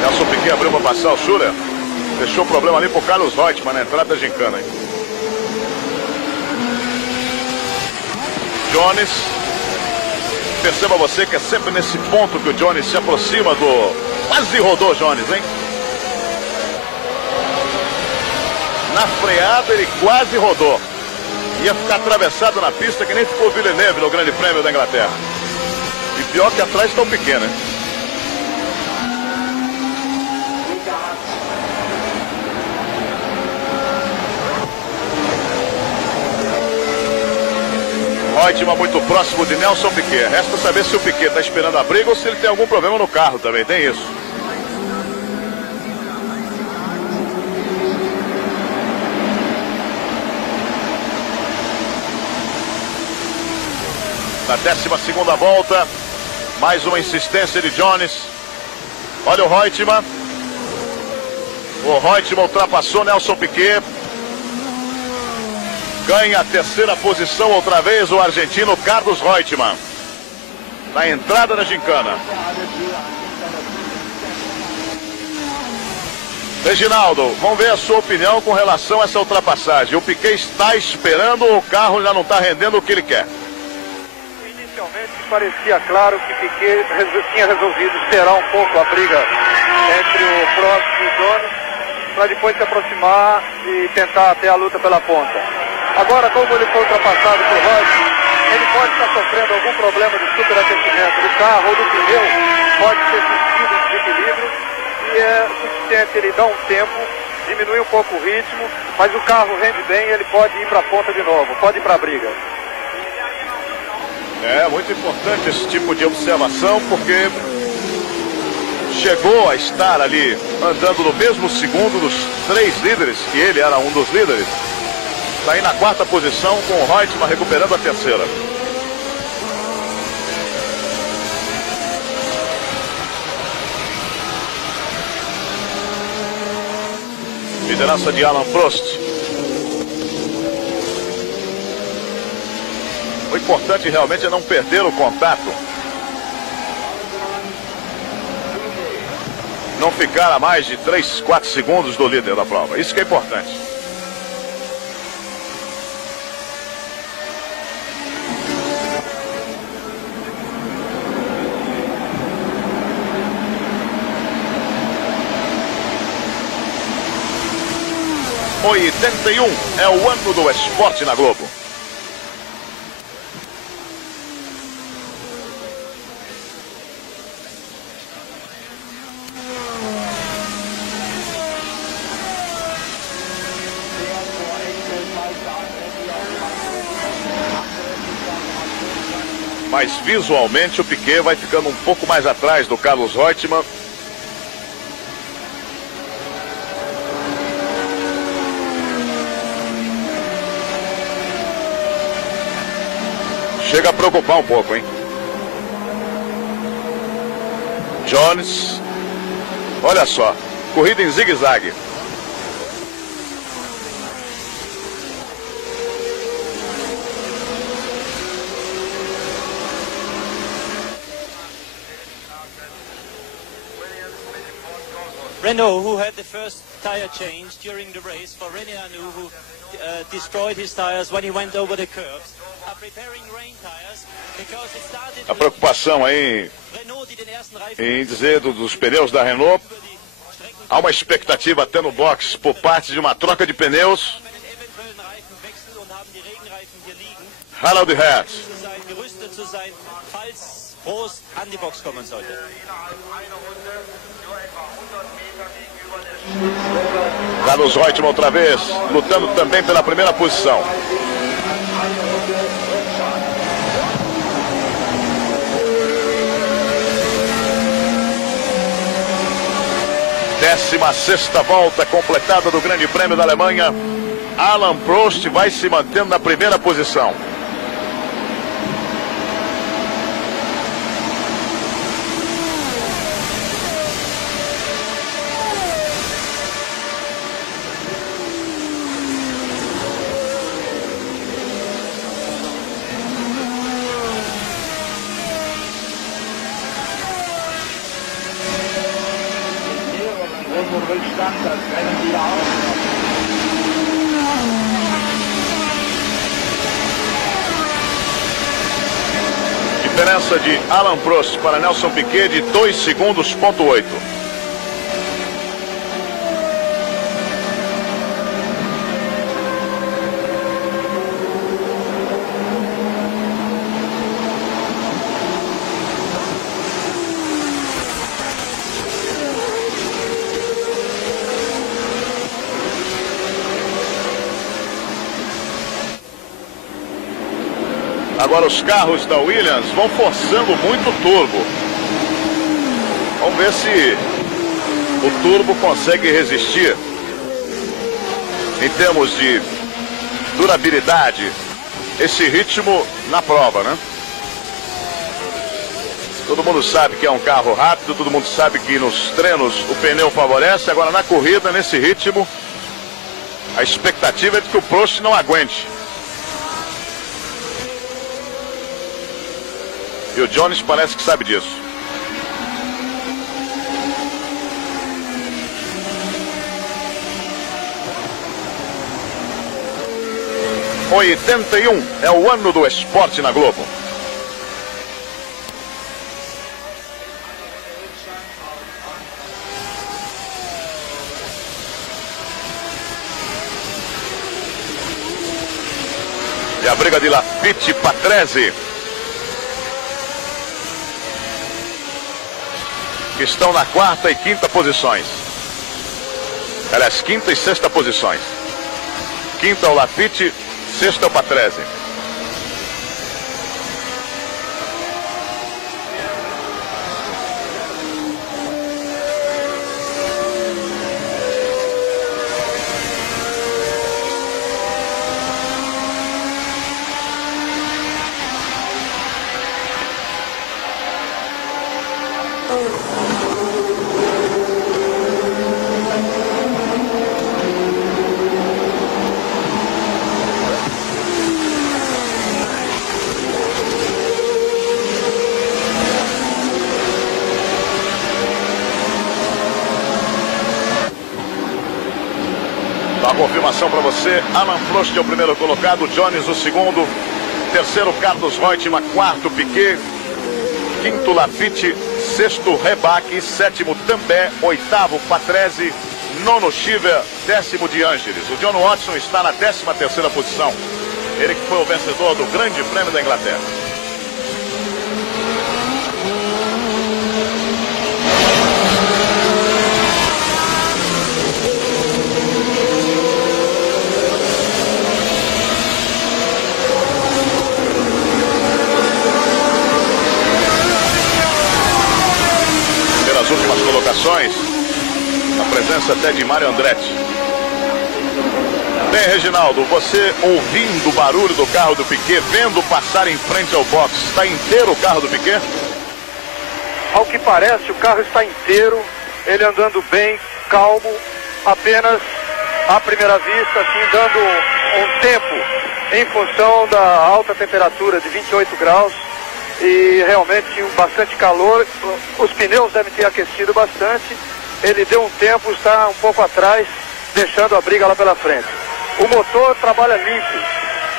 Nelson Piquet abriu para passar o Schurer. Deixou o problema ali pro Carlos Reutemann na entrada da gincana, hein? Jones. Perceba você que é sempre nesse ponto que o Jones se aproxima do... Quase rodou Jones, hein? Na freada ele quase rodou. Ia ficar atravessado na pista que nem ficou Villeneuve no Grande Prêmio da Inglaterra. E pior que atrás está o Piquet, né? Reutemann muito próximo de Nelson Piquet. Resta saber se o Piquet está esperando a briga ou se ele tem algum problema no carro também. Tem isso. Na 12ª volta, mais uma insistência de Jones. Olha o Reutemann. O Reutemann ultrapassou Nelson Piquet. Ganha a 3ª posição outra vez o argentino Carlos Reutemann. Na entrada da gincana. Reginaldo, vamos ver a sua opinião com relação a essa ultrapassagem. O Piquet está esperando ou o carro já não está rendendo o que ele quer? Inicialmente parecia claro que Piquet tinha resolvido esperar um pouco a briga entre o Prost e o Jones, para depois se aproximar e tentar ter a luta pela ponta. Agora, como ele foi ultrapassado por Reutemann, ele pode estar sofrendo algum problema de superaquecimento do carro ou do pneu, pode ter sentido um desequilíbrio, e é suficiente ele dar um tempo, diminuir um pouco o ritmo, mas o carro rende bem e ele pode ir para a ponta de novo, pode ir para a briga. É muito importante esse tipo de observação, porque chegou a estar ali andando no mesmo segundo dos 3 líderes, que ele era um dos líderes. Está aí na 4ª posição com o Reutemann recuperando a 3ª. Liderança de Alain Prost. O importante realmente é não perder o contato. Não ficar a mais de 3, 4 segundos do líder da prova. Isso que é importante. O 81 é o ano do esporte na Globo. Mas visualmente o Piquet vai ficando um pouco mais atrás do Carlos Reutemann. Chega a preocupar um pouco, hein? Jones. Olha só, corrida em zigue-zague. Renault, who had the first tire change during the race, for René Arnoux, who destroyed his tires when he went over the curves, are preparing rain tires because it started. A preocupação aí em dizer dos pneus da Renault. Há uma expectativa até no box por parte de uma troca de pneus. Harald Hertz. Carlos Reutemann outra vez, lutando também pela primeira posição. Décima sexta volta completada do Grande Prêmio da Alemanha. Alain Prost vai se mantendo na primeira posição. Diferença de Alain Prost para Nelson Piquet de 2 segundos, ponto 8. Agora os carros da Williams vão forçando muito o turbo. Vamos ver se o turbo consegue resistir em termos de durabilidade esse ritmo na prova, né? Todo mundo sabe que é um carro rápido, todo mundo sabe que nos treinos o pneu favorece. Agora na corrida, nesse ritmo, a expectativa é de que o Prost não aguente. E o Jones parece que sabe disso. O 81 é o ano do esporte na Globo. E a briga de Laffite e Patrese, que estão na quarta e quinta posições. Aliás, quinta e sexta posições. Quinta é o Laffite, sexta é o Patrese. A confirmação para você: Alain Prost é o primeiro colocado, Jones o segundo, terceiro Carlos Reutemann, quarto Piquet, quinto Laffite, sexto Rebaque, sétimo També, oitavo Patrese, nono Chiver, décimo De Angelis. O John Watson está na 13ª posição, ele que foi o vencedor do Grande Prêmio da Inglaterra. Últimas colocações, a presença até de Mário Andretti. Bem, Reginaldo, você ouvindo o barulho do carro do Piquet, vendo passar em frente ao box, está inteiro o carro do Piquet? Ao que parece, o carro está inteiro, ele andando bem, calmo, apenas à primeira vista, assim, dando um tempo em função da alta temperatura de 28 graus. E realmente tinha bastante calor, os pneus devem ter aquecido bastante ele deu um tempo, está um pouco atrás, deixando a briga lá pela frente. O motor trabalha limpo,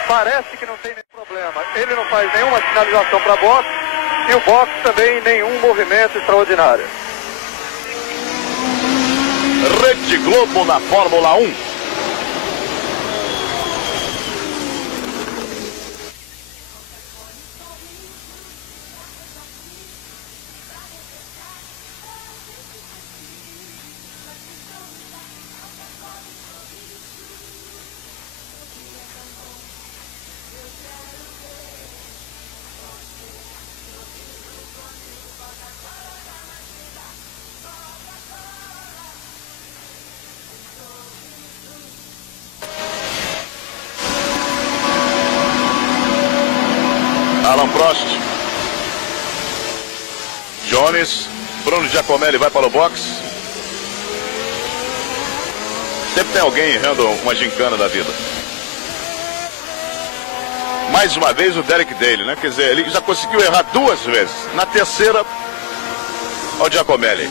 parece que não tem nenhum problema. Ele não faz nenhuma sinalização para box e o box também nenhum movimento extraordinário. Rede Globo na Fórmula 1. Alan Prost, Jones, Bruno Giacomelli vai para o box. Sempre tem alguém errando uma gincana da vida. Mais uma vez o Derek Daly, né? Quer dizer, ele já conseguiu errar 2 vezes. Na terceira, o Giacomelli.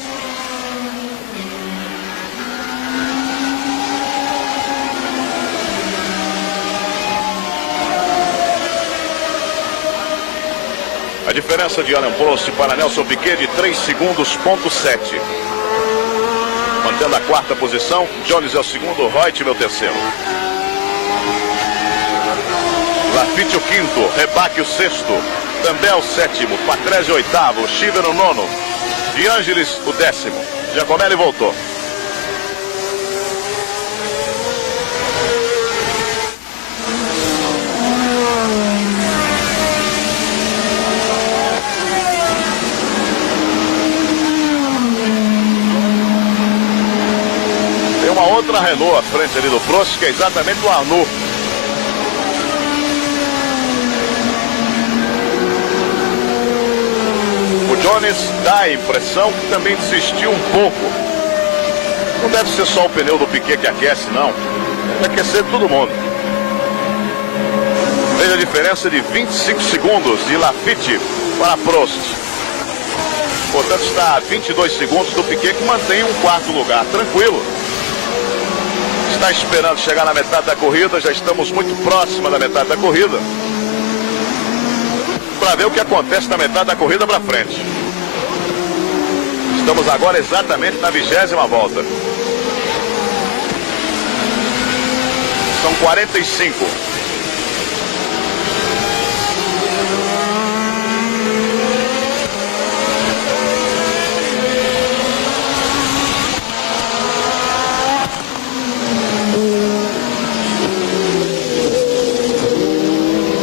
A diferença de Alain Prost para Nelson Piquet de 3 segundos, ponto 7. Mantendo a 4ª posição, Jones é o segundo, Reutemann é o terceiro. Lafite o 5º, Rebaque o 6º, Também o 7º, Patrese o 8º, Shiver o 9º, De Angelis o 10º. Giacomelli voltou. Outra Renault à frente ali do Prost, que é exatamente o Arnoux. O Jones dá a impressão que também desistiu um pouco. Não deve ser só o pneu do Piquet que aquece, não. Deve aquecer todo mundo. Veja a diferença de 25 segundos de Lafite para Prost. Portanto, está a 22 segundos do Piquet, que mantém um 4º lugar. Tranquilo. Está esperando chegar na metade da corrida, já estamos muito próxima da metade da corrida, para ver o que acontece na metade da corrida para frente. Estamos agora exatamente na 20ª volta. São 45.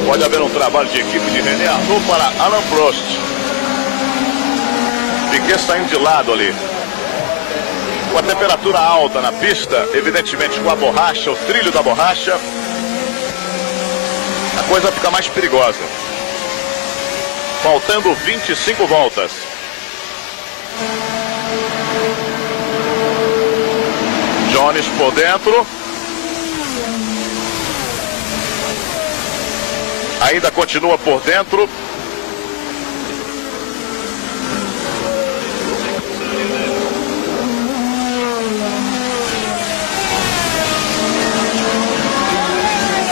Pode haver um trabalho de equipe de René Arnoux para Alain Prost. Piquet saindo de lado ali. Com a temperatura alta na pista, evidentemente com a borracha, o trilho da borracha, a coisa fica mais perigosa. Faltando 25 voltas. Jones por dentro. Ainda continua por dentro.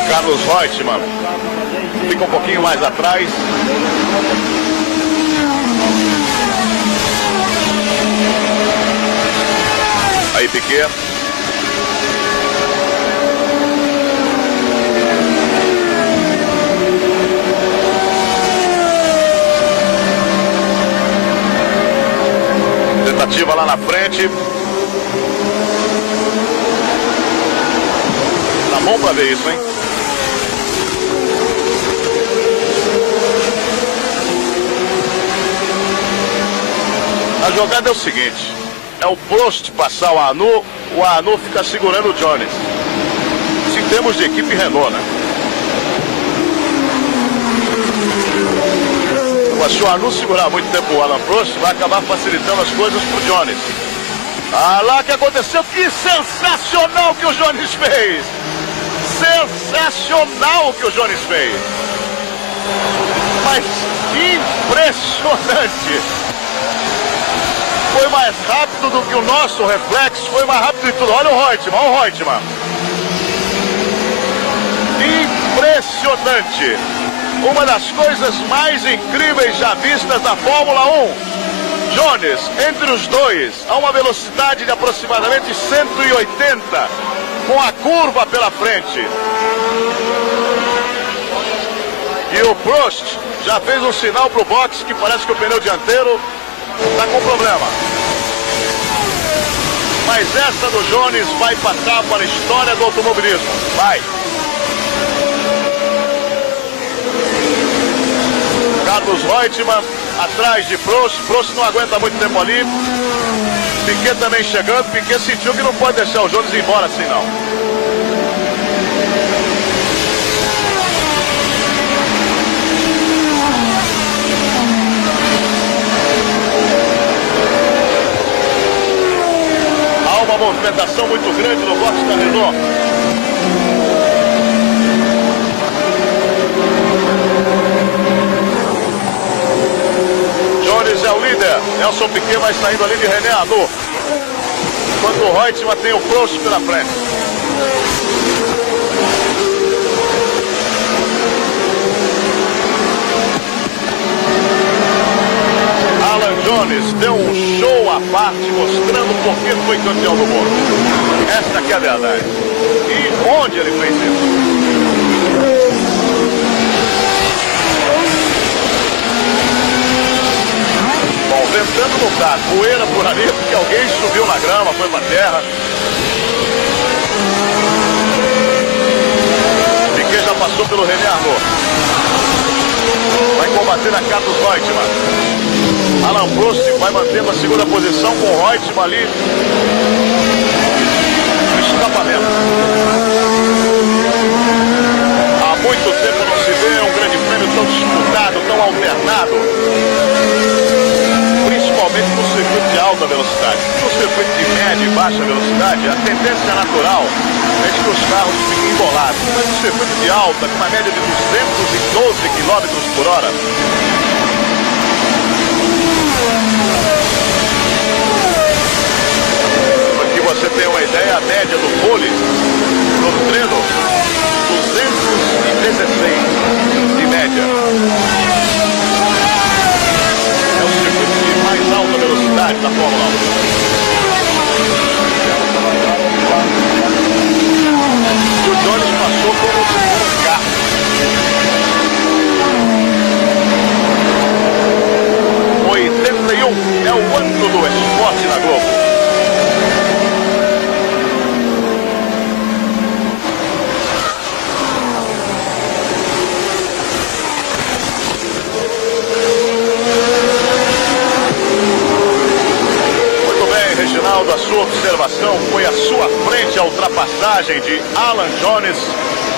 Carlos Reutemann fica um pouquinho mais atrás. Aí Piquet. Tentativa lá na frente. Tá bom pra ver isso, hein? A jogada é o seguinte: é o Prost passar o Arnoux fica segurando o Jones. Se em termos de equipe Renault, né? Se o Arnoux segurar muito tempo o Alain Prost, vai acabar facilitando as coisas pro Jones. Ah lá o que aconteceu, que sensacional que o Jones fez! Sensacional que o Jones fez! Mas impressionante! foi mais rápido do que o nosso reflexo, foi mais rápido de tudo. Olha o Reutemann, olha o Reutemann. Impressionante. Uma das coisas mais incríveis já vistas da Fórmula 1. Jones, entre os dois, a uma velocidade de aproximadamente 180, com a curva pela frente. E o Prost já fez um sinal para o box que parece que o pneu dianteiro está com problema. Mas essa do Jones vai passar para a história do automobilismo. Vai. Carlos Reutemann atrás de Prost. Prost não aguenta muito tempo ali. Piquet também chegando. Piquet sentiu que não pode deixar o Jones ir embora assim não. Há uma movimentação muito grande no box da Renault. Jones é o líder. Nelson Piquet vai saindo ali de René Arnoux. Enquanto o Reutemann tem o Prost pela frente. Alan Jones deu um show à parte mostrando por que foi campeão do mundo. Esta que é a verdade. E onde ele fez isso? Bom, tentando lutar, poeira por ali, porque alguém subiu na grama, foi pra terra. Piquet já passou pelo René Arnoux. Vai combater na Carlos Reutemann. Alain Prost vai mantendo a segunda posição com o Reutemann ali no escapamento. Há muito tempo não se vê um grande prêmio tão disputado, tão alternado. Principalmente no circuito de alta velocidade. No circuito de média e baixa velocidade, a tendência natural é de que os carros fiquem embolados. Mas no circuito de alta, com uma média de 212 km por hora, para que você tenha uma ideia, a média do pole no treino, 216 de média. Mais alta velocidade da Fórmula 1. O Jones passou como um carro. É o ano do esporte na Globo. Reginaldo, a sua observação foi à sua frente a ultrapassagem de Alan Jones,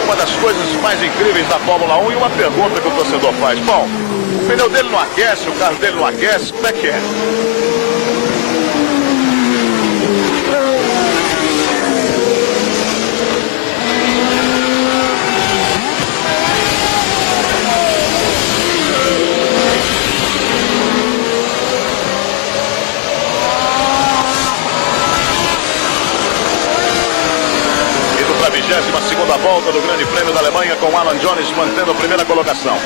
uma das coisas mais incríveis da Fórmula 1. E uma pergunta que o torcedor faz: bom, o pneu dele não aquece, o carro dele não aquece, como é que é? A 22ª volta do Grande Prêmio da Alemanha, com Alan Jones mantendo a primeira colocação.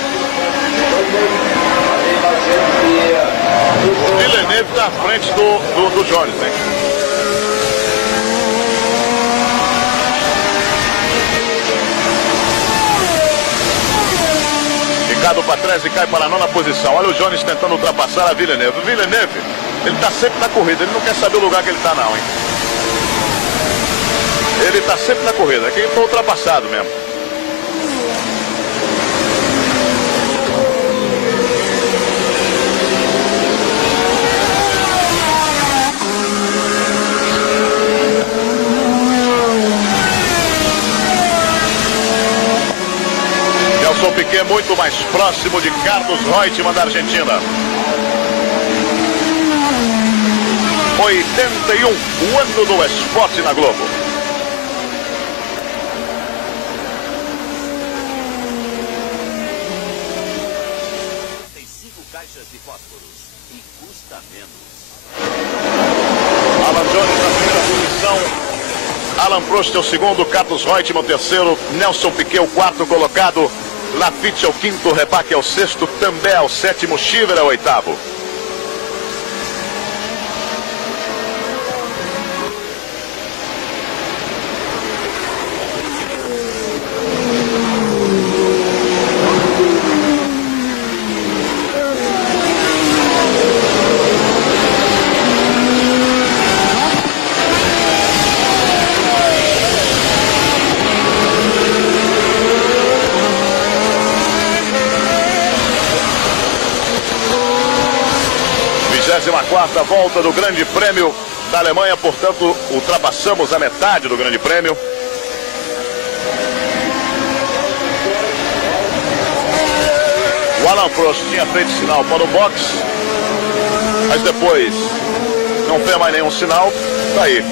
O Villeneuve está à frente do Jones, né? Ricardo Patrese cai para a 9ª posição. Olha o Jones tentando ultrapassar a Villeneuve. O Villeneuve, ele está sempre na corrida, ele não quer saber o lugar que ele está não, hein? Ele está sempre na corrida, é quem foi ultrapassado mesmo. Nelson Piquet muito mais próximo de Carlos Reutemann da Argentina. 81, o ano do esporte na Globo. Caixas de fósforos e custa menos. Alain Prost é o segundo, Carlos Reutemann o terceiro, Nelson Piquet o quarto colocado, Laffite é o quinto, Rebaque é o sexto, Tambay é o sétimo, Cheever é o oitavo. A quarta volta do Grande Prêmio da Alemanha, portanto, ultrapassamos a metade do Grande Prêmio. O Alain Prost tinha feito sinal para o box, mas depois não fez mais nenhum sinal, tá aí.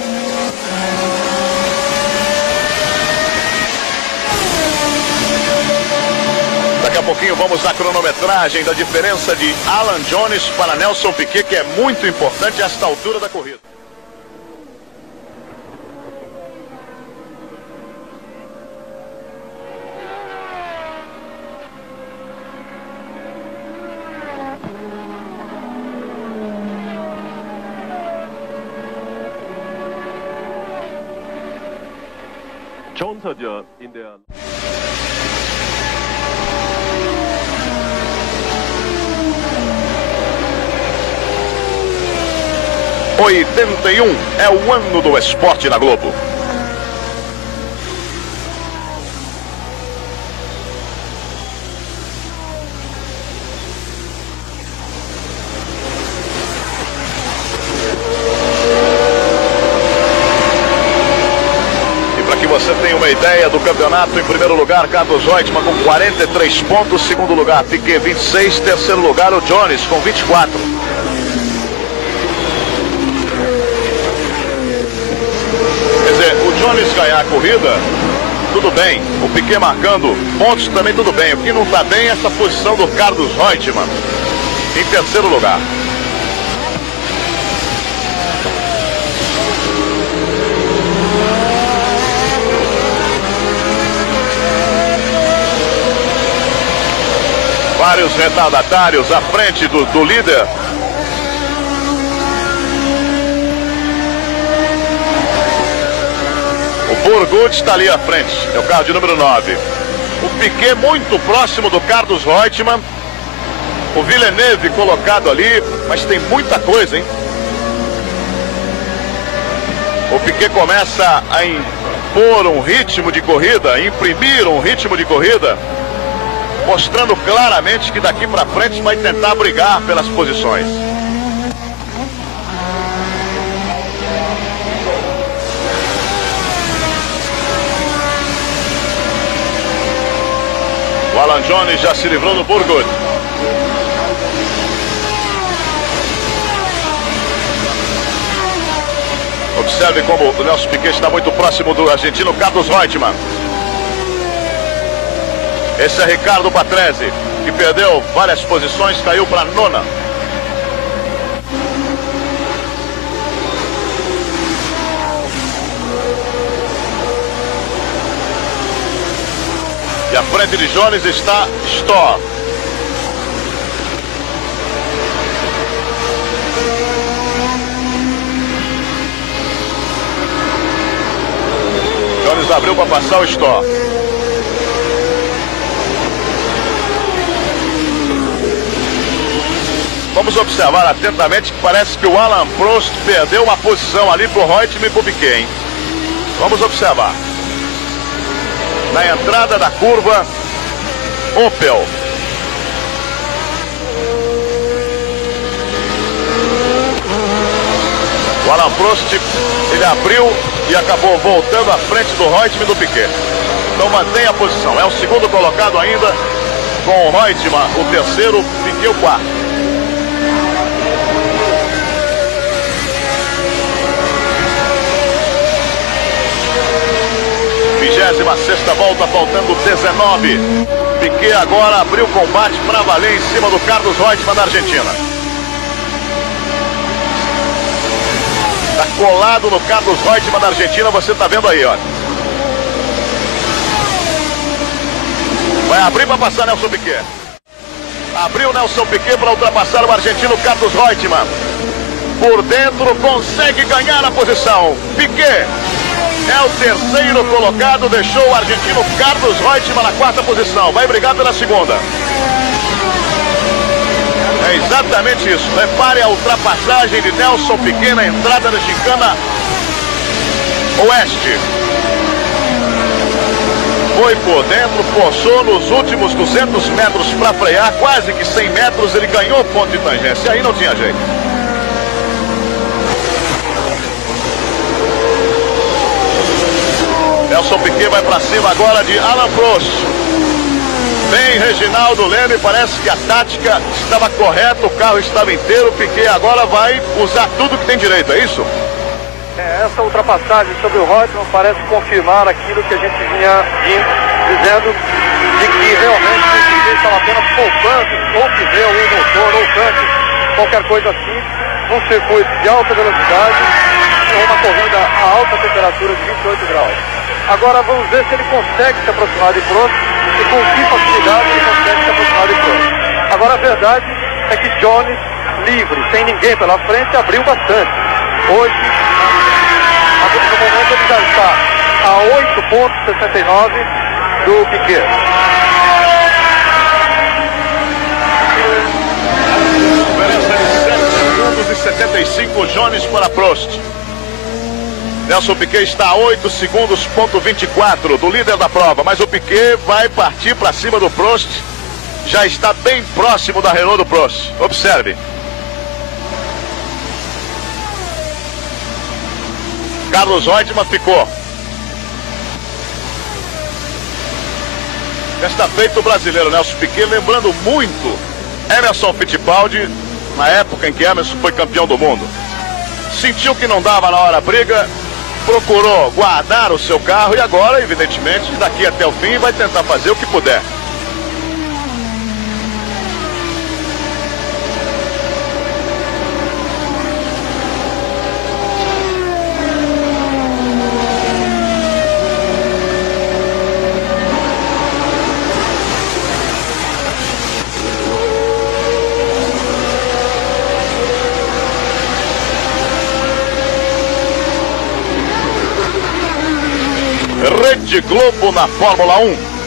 Daqui a pouquinho vamos à cronometragem da diferença de Alan Jones para Nelson Piquet, que é muito importante a esta altura da corrida. Jones hat ja in der 81 é o ano do esporte na Globo. E para que você tenha uma ideia do campeonato, em primeiro lugar, Carlos Reutemann com 43 pontos, segundo lugar, Piquet 26, terceiro lugar, o Jones com 24. Jones ganhar a corrida, tudo bem. O Piquet marcando pontos também tudo bem. O que não está bem é essa posição do Carlos Reutemann em terceiro lugar. Vários retardatários à frente do líder. O Burgood está ali à frente, é o carro de número 9. O Piquet muito próximo do Carlos Reutemann. O Villeneuve colocado ali, mas tem muita coisa, hein? O Piquet começa a impor um ritmo de corrida, a imprimir um ritmo de corrida, mostrando claramente que daqui para frente vai tentar brigar pelas posições. O Alan Jones já se livrou do Burgood. Observe como o Nelson Piquet está muito próximo do argentino Carlos Reutemann. Esse é Ricardo Patrese, que perdeu várias posições, caiu para a nona. E à frente de Jones está Stoll. Jones abriu para passar o Stoll. Vamos observar atentamente que parece que o Alain Prost perdeu uma posição ali para o Reutemann e para o Piquet, hein? Vamos observar. Na entrada da curva, Opel. O Alain Prost, ele abriu e acabou voltando à frente do Reutemann e do Piquet. Então mantém a posição. É o segundo colocado ainda, com o Reutemann o terceiro, Piquet o quarto. Sexta volta, faltando 19. Piquet agora abriu o combate para valer em cima do Carlos Reutemann da Argentina. Tá colado no Carlos Reutemann da Argentina, você tá vendo aí, ó. Vai abrir para passar Nelson Piquet. Abriu Nelson Piquet para ultrapassar o argentino Carlos Reutemann. Por dentro consegue ganhar a posição. Piquet é o terceiro colocado, deixou o argentino Carlos Reutemann na quarta posição. Vai brigar pela segunda. É exatamente isso. Repare a ultrapassagem de Nelson Piquet na entrada da chicana oeste. Foi por dentro, forçou nos últimos 200 metros para frear, quase que 100 metros, ele ganhou o ponto de tangência. Aí não tinha jeito. Nelson Piquet vai para cima agora de Alain Prost. Bem, Reginaldo Leme, parece que a tática estava correta, o carro estava inteiro. Piquet agora vai usar tudo que tem direito, é isso? Essa ultrapassagem sobre o Reutemann parece confirmar aquilo que a gente vinha dizendo, de que realmente o Piquet estava apenas poupando ou pneu, ou motor, ou tanque, qualquer coisa assim, num circuito de alta velocidade, com uma corrida a alta temperatura de 28 graus. Agora vamos ver se ele consegue se aproximar de Prost e com que facilidade ele consegue se aproximar de Prost. Agora a verdade é que Jones, livre, sem ninguém pela frente, abriu bastante. Hoje, no momento ele já está a 8,69 do Piquet. Diferença de 7 segundos e 75 Jones para Prost. Nelson Piquet está a 8 segundos, ponto 24 do líder da prova, mas o Piquet vai partir para cima do Prost. Já está bem próximo da Renault do Prost. Observe. Carlos Reutemann ficou. Já está feito o brasileiro Nelson Piquet, lembrando muito Emerson Fittipaldi, na época em que Emerson foi campeão do mundo. Sentiu que não dava na hora a briga, procurou guardar o seu carro e agora, evidentemente, daqui até o fim vai tentar fazer o que puder. Rede Globo na Fórmula 1.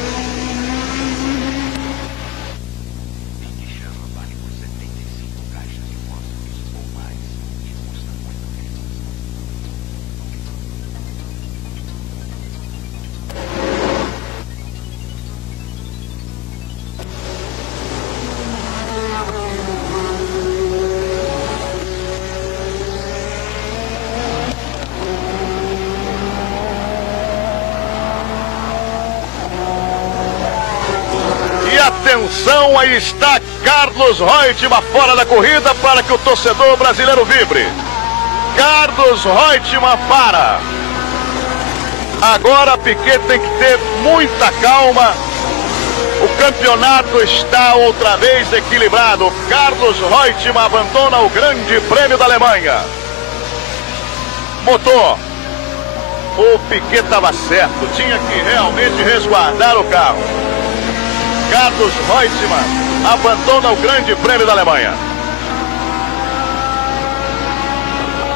Atenção, aí está Carlos Reutemann fora da corrida para que o torcedor brasileiro vibre. Carlos Reutemann para. Agora Piquet tem que ter muita calma. O campeonato está outra vez equilibrado. Carlos Reutemann abandona o Grande Prêmio da Alemanha. Motor. O Piquet estava certo, tinha que realmente resguardar o carro. Carlos Reutemann abandona o Grande Prêmio da Alemanha.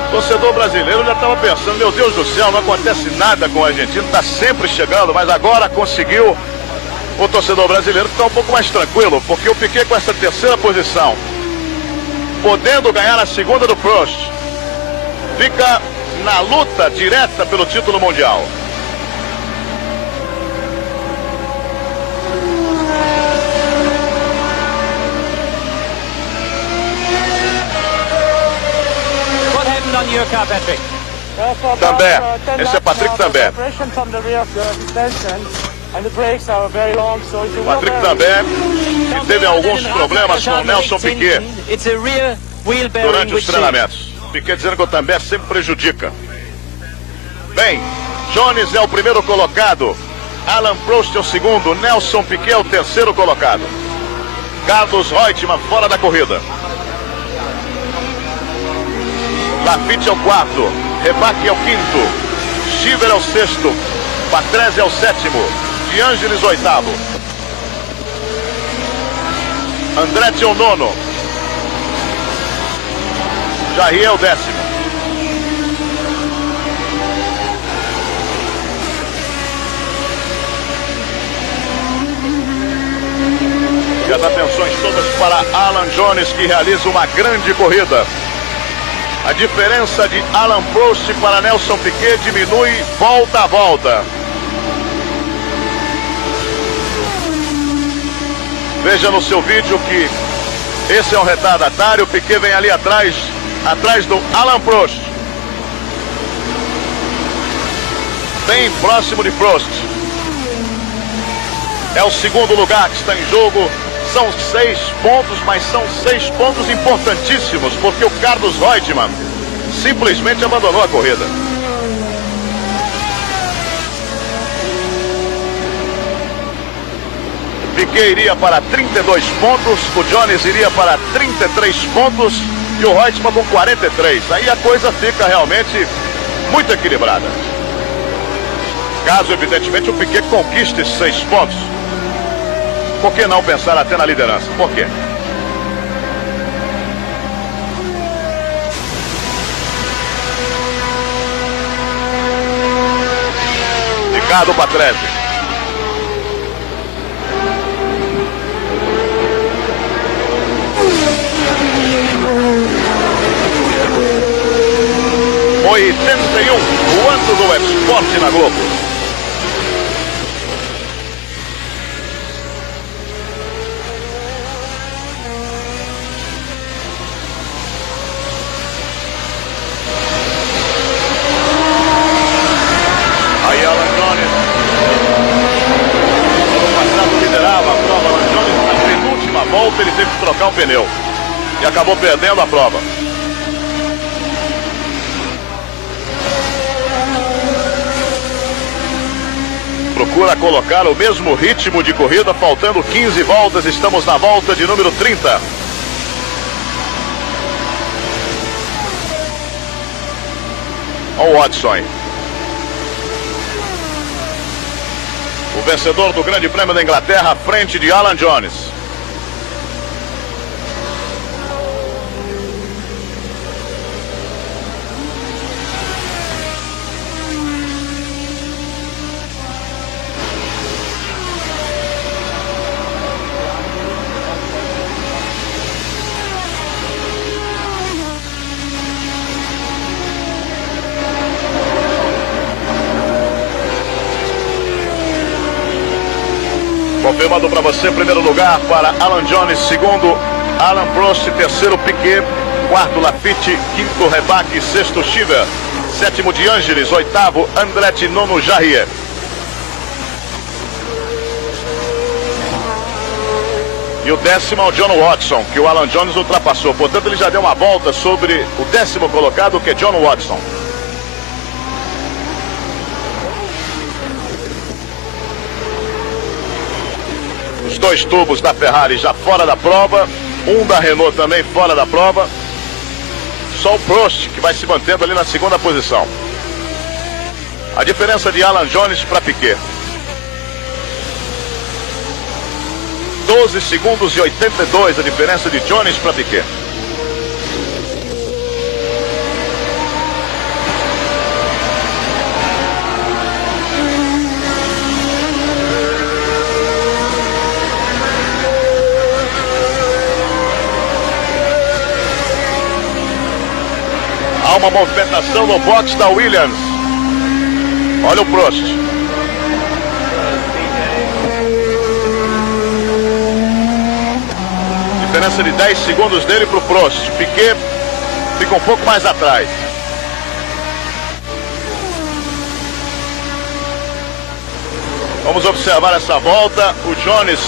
O torcedor brasileiro já estava pensando, meu Deus do céu, não acontece nada com o argentino, está sempre chegando, mas agora conseguiu o torcedor brasileiro ficar um pouco mais tranquilo, porque o Piquet com essa terceira posição, podendo ganhar a segunda do Prost, fica na luta direta pelo título mundial. On your car, Patrick. Também. Esse é Patrick também. Patrick também, que teve alguns problemas com o Nelson Piquet durante os treinamentos. Piquet dizendo que o também sempre prejudica. Bem, Jones é o primeiro colocado, Alain Prost é o segundo, Nelson Piquet é o terceiro colocado. Carlos Reutemann fora da corrida. Lafitte é o quarto. Rebaque é o quinto, Stiver é o sexto, Patrese é o sétimo, De Angelis o oitavo, Andretti é o nono, Jarier é o décimo. E as atenções todas para Alan Jones, que realiza uma grande corrida. A diferença de Alain Prost para Nelson Piquet diminui volta a volta. Veja no seu vídeo que esse é um retardatário. Piquet vem ali atrás do Alain Prost, bem próximo de Prost. É o segundo lugar que está em jogo. São 6 pontos, mas são 6 pontos importantíssimos, porque o Carlos Reutemann simplesmente abandonou a corrida. Piquet iria para 32 pontos, o Jones iria para 33 pontos e o Reutemann com 43. Aí a coisa fica realmente muito equilibrada. Caso, evidentemente, o Piquet conquiste esses 6 pontos, por que não pensar até na liderança? Por quê? Ricardo Patrese. O 81, o ano do esporte na Globo. Ele teve que trocar um pneu e acabou perdendo a prova. Procura colocar o mesmo ritmo de corrida, faltando 15 voltas, estamos na volta de número 30. Olha o Watson. O vencedor do Grande Prêmio da Inglaterra à frente de Alan Jones. Confirmando para você, primeiro lugar para Alan Jones, segundo Alain Prost, terceiro Piquet, quarto Lafitte, quinto Rebaque, sexto Stiver, sétimo De Angelis, oitavo Andretti, nono Jarier. E o décimo é o John Watson, que o Alan Jones ultrapassou. Portanto, ele já deu uma volta sobre o décimo colocado, que é John Watson. Os 2 tubos da Ferrari já fora da prova, um da Renault também fora da prova. Só o Prost que vai se mantendo ali na segunda posição. A diferença de Alan Jones para Piquet: 12 segundos e 82 a diferença de Jones para Piquet. Há uma movimentação no box da Williams. Olha o Prost. Diferença de 10 segundos dele para o Prost. Piquet fica um pouco mais atrás. Vamos observar essa volta. O Jones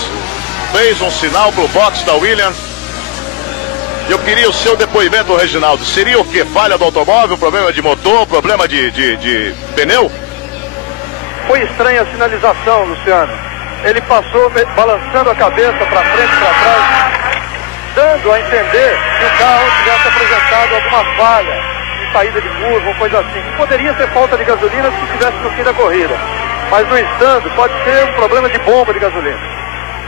fez um sinal para o box da Williams. Eu queria o seu depoimento, Reginaldo. Seria o que? Falha do automóvel, problema de motor, problema de pneu? Foi estranha a sinalização, Luciano. Ele passou balançando a cabeça para frente e para trás, dando a entender que o carro tivesse apresentado alguma falha. saída de curva ou coisa assim. Poderia ser falta de gasolina se estivesse no fim da corrida, mas no estando pode ser um problema de bomba de gasolina.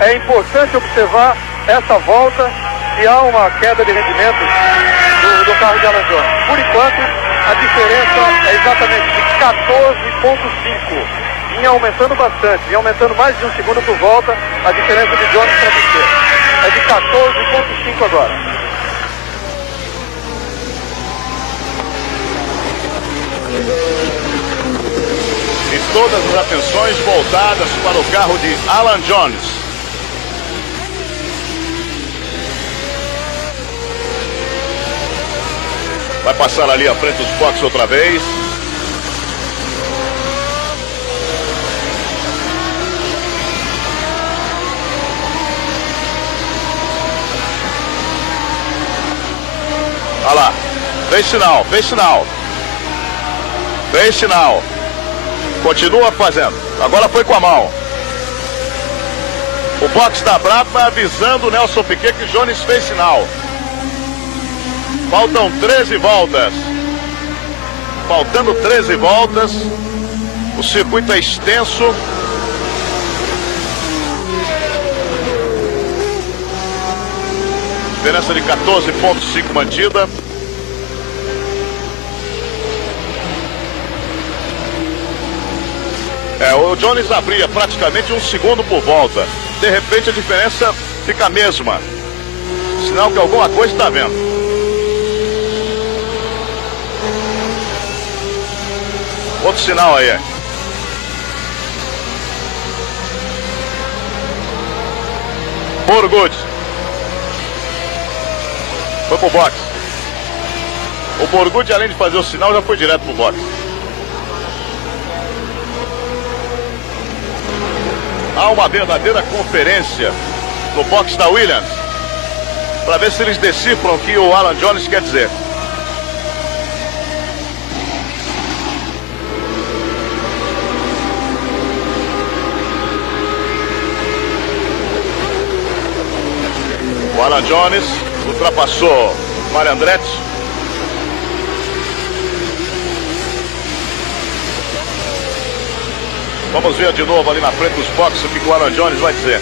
É importante observar essa volta se há uma queda de rendimento do carro de Alan Jones. Por enquanto, a diferença é exatamente de 14,5. Vinha aumentando bastante, vinha aumentando mais de 1 segundo por volta a diferença de Jones para Piquet. É de 14,5 agora. E todas as atenções voltadas para o carro de Alan Jones. Vai passar ali à frente dos boxes outra vez. Olha lá, fez sinal, fez sinal. Fez sinal. Continua fazendo. Agora foi com a mão. O box da Brabham avisando o Nelson Piquet que Jones fez sinal. Faltam 13 voltas. Faltando 13 voltas. O circuito é extenso. Diferença de 14,5 mantida. O Jones abria praticamente 1 segundo por volta. De repente a diferença fica a mesma. Sinal que alguma coisa está vendo. Outro sinal aí. Borgud. Foi pro box. O Borgud, além de fazer o sinal, já foi direto pro box. Há uma verdadeira conferência no box da Williams para ver se eles decifram o que o Alan Jones quer dizer. O Alan Jones ultrapassou Mario Andretti. Vamos ver de novo ali na frente dos boxes o que o Alan Jones vai dizer.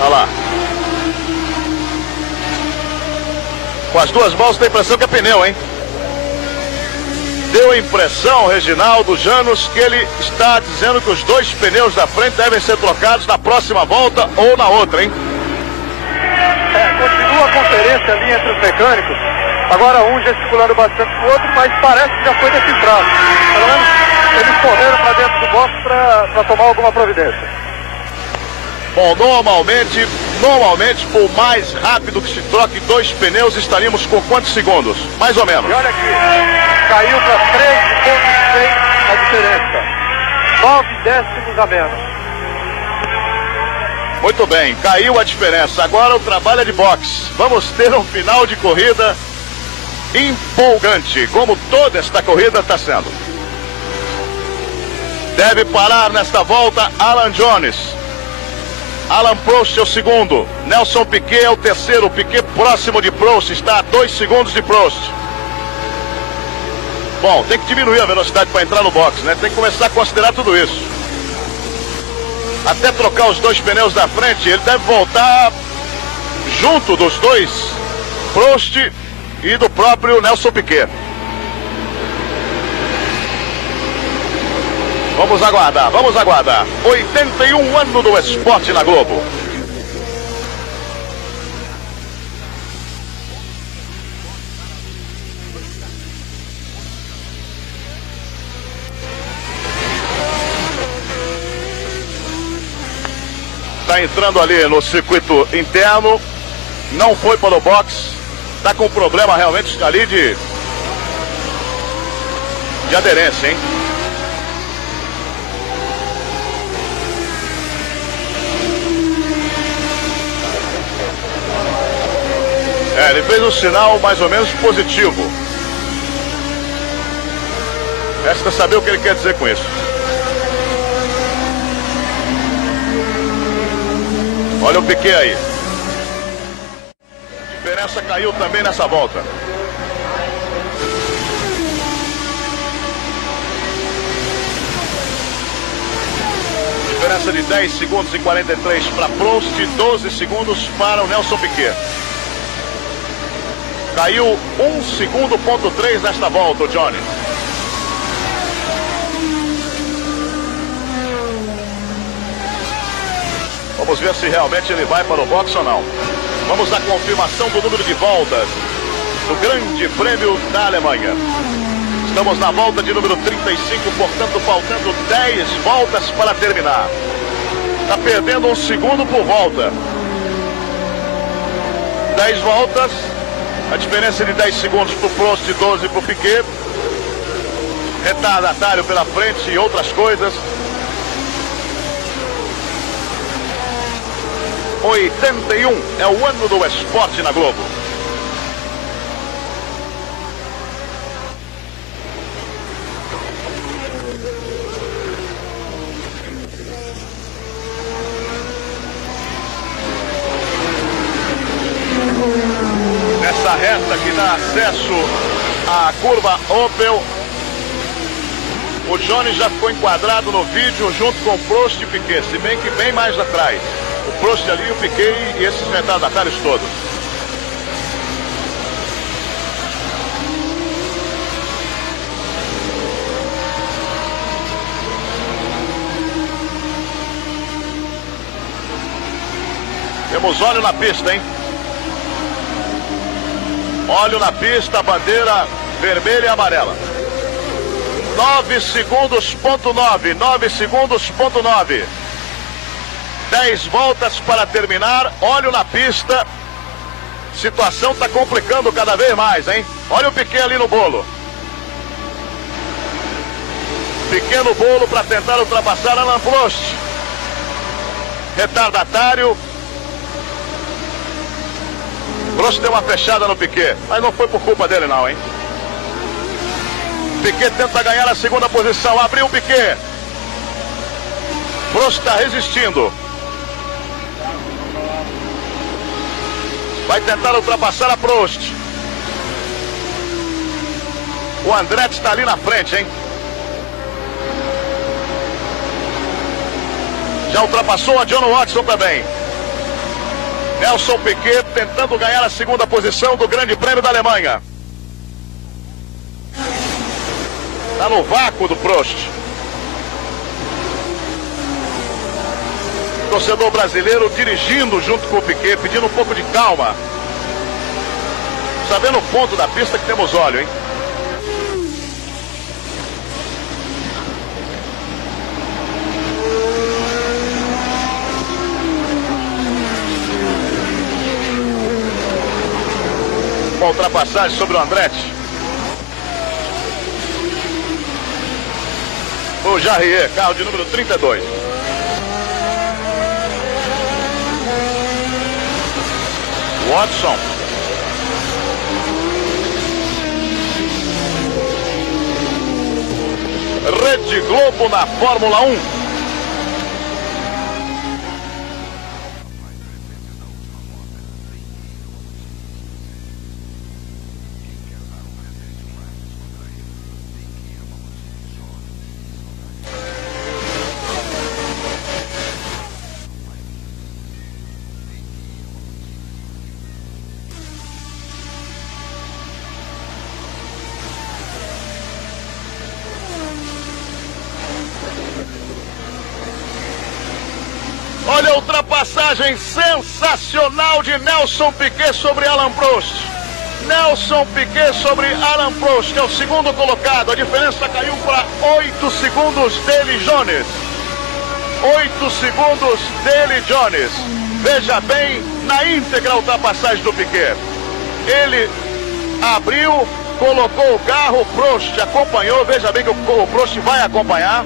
Olha lá. Com as duas mãos tem a impressão que é pneu, hein? Deu a impressão, Reginaldo Janos, que ele está dizendo que os dois pneus da frente devem ser trocados na próxima volta ou na outra, hein? Continua a conferência ali entre os mecânicos. Agora um gesticulando bastante com o outro, mas parece que já foi decifrado. Pelo menos eles correram para dentro do box para tomar alguma providência. Bom, normalmente, por mais rápido que se troque dois pneus, estaríamos com quantos segundos? Mais ou menos. E olha aqui, caiu para 13,6 a diferença. 9 décimos a menos. Muito bem, caiu a diferença. Agora o trabalho é de boxe. Vamos ter um final de corrida empolgante, como toda esta corrida está sendo. Deve parar nesta volta Alan Jones. Alan Prost é o segundo, Nelson Piquet é o terceiro. Piquet próximo de Prost, está a 2 segundos de Prost. Bom, tem que diminuir a velocidade para entrar no box, né? Tem que começar a considerar tudo isso. Até trocar os dois pneus da frente, ele deve voltar junto dos dois, Prost e do próprio Nelson Piquet. Vamos aguardar, vamos aguardar. 81 anos do esporte na Globo. Está entrando ali no circuito interno. Não foi para o box. Está com problema realmente ali de aderência, hein? Ele fez um sinal mais ou menos positivo. Resta saber o que ele quer dizer com isso. Olha o Piquet aí. A diferença caiu também nessa volta. Diferença de 10 segundos e 43 para Prost e 12 segundos para o Nelson Piquet. Caiu 1 segundo, ponto 3 nesta volta, o Johnny. Vamos ver se realmente ele vai para o box ou não. Vamos à confirmação do número de voltas do Grande Prêmio da Alemanha. Estamos na volta de número 35, portanto faltando 10 voltas para terminar. Está perdendo 1 segundo por volta. 10 voltas, a diferença de 10 segundos para o Prost e 12 para o Piquet. Retardatário pela frente e outras coisas. 81 é o ano do esporte na Globo. Nessa reta que dá acesso à curva Opel, o Johnny já ficou enquadrado no vídeo junto com Prost e Piquet, se bem que bem mais atrás. O Prost ali, o Piquet e esses retardatários todos. Temos óleo na pista, hein? Óleo na pista, bandeira vermelha e amarela. 9 segundos, ponto 9. 9 segundos, ponto 9. 10 voltas para terminar, óleo na pista. Situação está complicando cada vez mais, hein? Olha o Piquet ali no bolo. Piquet no bolo para tentar ultrapassar Alain Prost. Retardatário. Prost deu uma fechada no Piquet, mas não foi por culpa dele não, hein? Piquet tenta ganhar a segunda posição, abriu o Piquet. Prost está resistindo. Vai tentar ultrapassar a Prost. O Andretti está ali na frente, hein? Já ultrapassou a John Watson também. Nelson Piquet tentando ganhar a segunda posição do Grande Prêmio da Alemanha. Está no vácuo do Prost. Torcedor brasileiro dirigindo junto com o Piquet, pedindo um pouco de calma. Está vendo o ponto da pista que temos óleo, hein? Uma ultrapassagem sobre o Andretti. O Jarrier, carro de número 32. Watson. Rede Globo na Fórmula 1. Olha a ultrapassagem sensacional de Nelson Piquet sobre Alain Prost. Nelson Piquet sobre Alain Prost, que é o segundo colocado. A diferença caiu para 8 segundos dele, Jones. 8 segundos dele, Jones. Veja bem na íntegra a ultrapassagem do Piquet. Ele abriu, colocou o carro, o Prost acompanhou. Veja bem que o Prost vai acompanhar.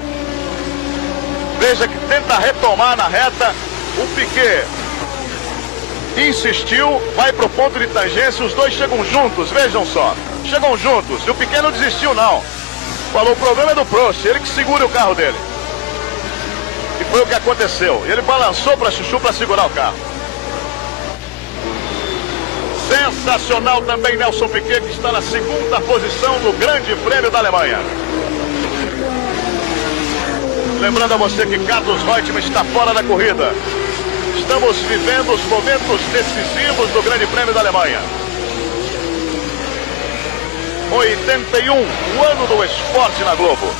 Veja que tenta retomar na reta. O Piquet insistiu, vai para o ponto de tangência. Os dois chegam juntos, vejam só. Chegam juntos. E o Piquet não desistiu, não. falou, o problema é do Prost, ele que segura o carro dele. E foi o que aconteceu. Ele balançou para Chuchu para segurar o carro. Sensacional também Nelson Piquet, que está na segunda posição do Grande Prêmio da Alemanha. Lembrando a você que Carlos Reutemann está fora da corrida. Estamos vivendo os momentos decisivos do Grande Prêmio da Alemanha. 81, o ano do esporte na Globo.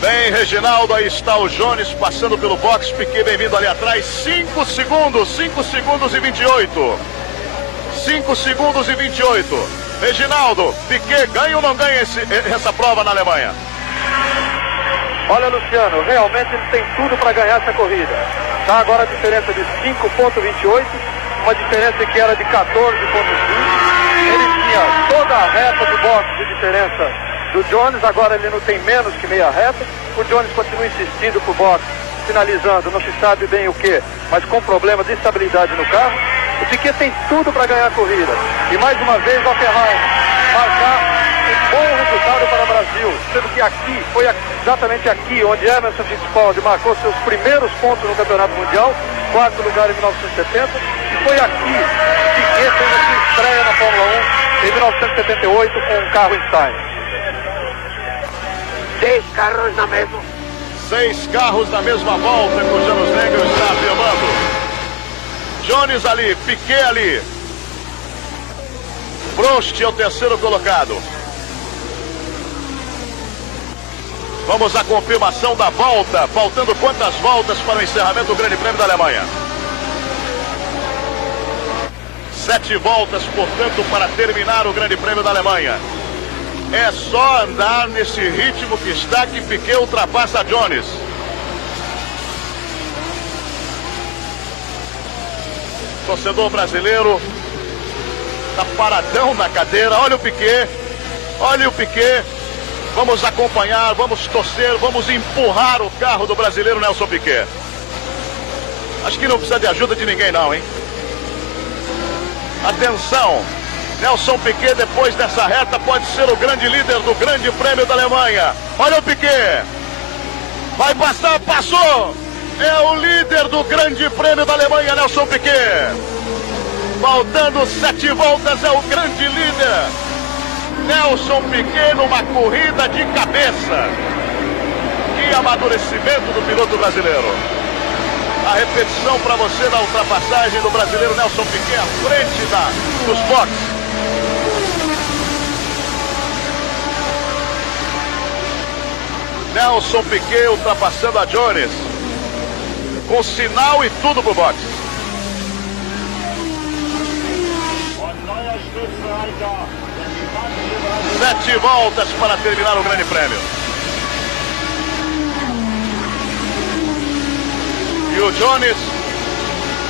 Bem, Reginaldo, aí está o Jones passando pelo box. Piquet bem-vindo ali atrás. 5 segundos e 28. 5 segundos e 28. Reginaldo, Piquet ganha ou não ganha essa prova na Alemanha? Olha, Luciano, realmente ele tem tudo para ganhar essa corrida. Tá agora a diferença de 5,28, uma diferença que era de 14,5. Ele tinha toda a reta do box de diferença do Jones, agora ele não tem menos que meia reta. O Jones continua insistindo pro box, finalizando, não se sabe bem o que, mas com problema de estabilidade no carro. O Piquet tem tudo para ganhar a corrida. E mais uma vez a Ferrari marcar um bom resultado para o Brasil, sendo que aqui, foi exatamente aqui onde Emerson Fittipaldi marcou seus primeiros pontos no Campeonato Mundial, 4º lugar em 1970, e foi aqui que Piquet fez a sua estreia na Fórmula 1 em 1978 com um carro Stein. 6 carros na mesma. 6 carros na mesma volta que o Janos Negro está afirmando. Jones ali, Piquet ali. Prost é o terceiro colocado. Vamos à confirmação da volta. Faltando quantas voltas para o encerramento do Grande Prêmio da Alemanha? 7 voltas, portanto, para terminar o Grande Prêmio da Alemanha. É só andar nesse ritmo que está que Piquet ultrapassa Jones. Torcedor brasileiro está paradão na cadeira. Olha o Piquet. Olha o Piquet. Vamos acompanhar, vamos torcer, vamos empurrar o carro do brasileiro Nelson Piquet. Acho que não precisa de ajuda de ninguém não, hein? Atenção. Nelson Piquet, depois dessa reta, pode ser o grande líder do Grande Prêmio da Alemanha. Olha o Piquet. Vai passar, passou. É o líder do Grande Prêmio da Alemanha, Nelson Piquet. Faltando 7 voltas, é o grande líder. Nelson Piquet numa corrida de cabeça. Que amadurecimento do piloto brasileiro. A repetição para você da ultrapassagem do brasileiro Nelson Piquet à frente dos boxes. Nelson Piquet ultrapassando a Jones. Com sinal e tudo pro boxe. Sete voltas para terminar o Grande Prêmio. E o Jones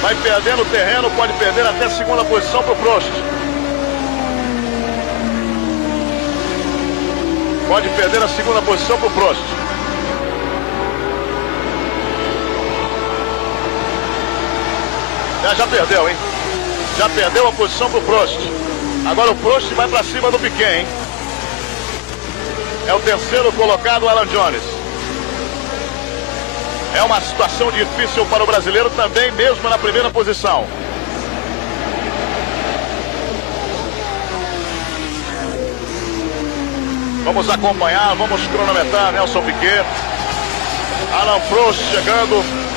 vai perdendo terreno, pode perder até a segunda posição para o Prost. Pode perder a segunda posição para o Prost. Já perdeu, hein? Já perdeu a posição para o Prost. Agora o Prost vai para cima do Piquet, hein? É o terceiro colocado, Alan Jones. É uma situação difícil para o brasileiro também, mesmo na primeira posição. Vamos acompanhar, vamos cronometrar Nelson Piquet. Alan Prost chegando.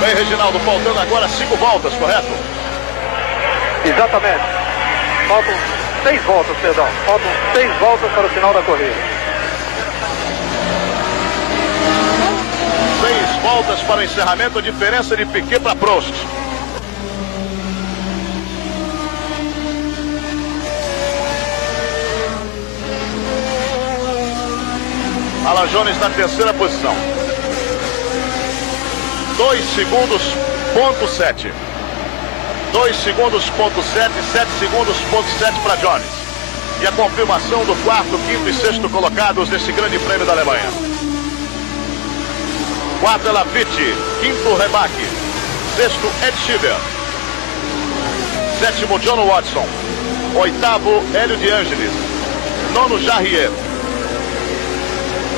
Bem, Reginaldo, faltando agora 5 voltas, correto? Exatamente. Faltam 6 voltas, perdão. Faltam 6 voltas para o final da corrida. 6 voltas para o encerramento, a diferença de Piquet para Prost. Alan Jones na terceira posição. 2 segundos, ponto 7. 2 segundos, ponto 7, 7 segundos, ponto 7 para Jones. E a confirmação do quarto, quinto e sexto colocados desse grande prêmio da Alemanha. Quarto é Lafitte, quinto Rebach, sexto Ed Schieber, sétimo John Watson, oitavo Hélio de Angelis, nono Jarrier,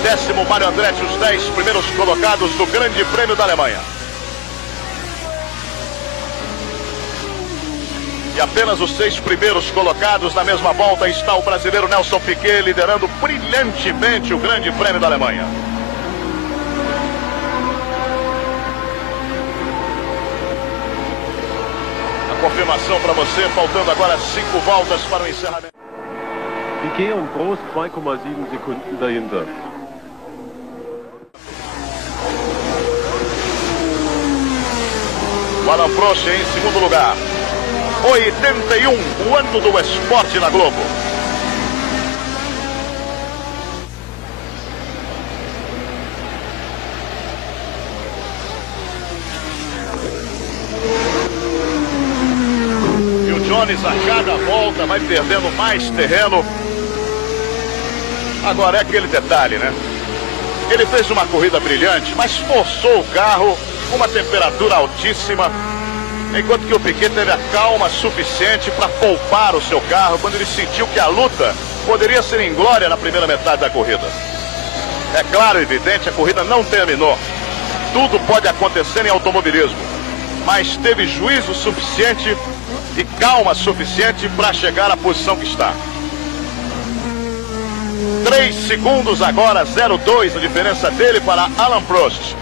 décimo Mário Andretti, os 10 primeiros colocados do grande prêmio da Alemanha. E apenas os 6 primeiros colocados na mesma volta está o brasileiro Nelson Piquet liderando brilhantemente o grande prêmio da Alemanha. A confirmação para você, faltando agora 5 voltas para o encerramento. Piquet und Prost 2,7 Sekunden dahinter. O Alain Prost em segundo lugar. 81, o ano do esporte na Globo. E o Jones a cada volta vai perdendo mais terreno. Agora é aquele detalhe, né? Ele fez uma corrida brilhante, mas forçou o carro com uma temperatura altíssima. Enquanto que o Piquet teve a calma suficiente para poupar o seu carro quando ele sentiu que a luta poderia ser inglória na primeira metade da corrida. É claro e evidente, a corrida não terminou. Tudo pode acontecer em automobilismo, mas teve juízo suficiente e calma suficiente para chegar à posição que está. 3 segundos agora, 0,2 a diferença dele para Alain Prost.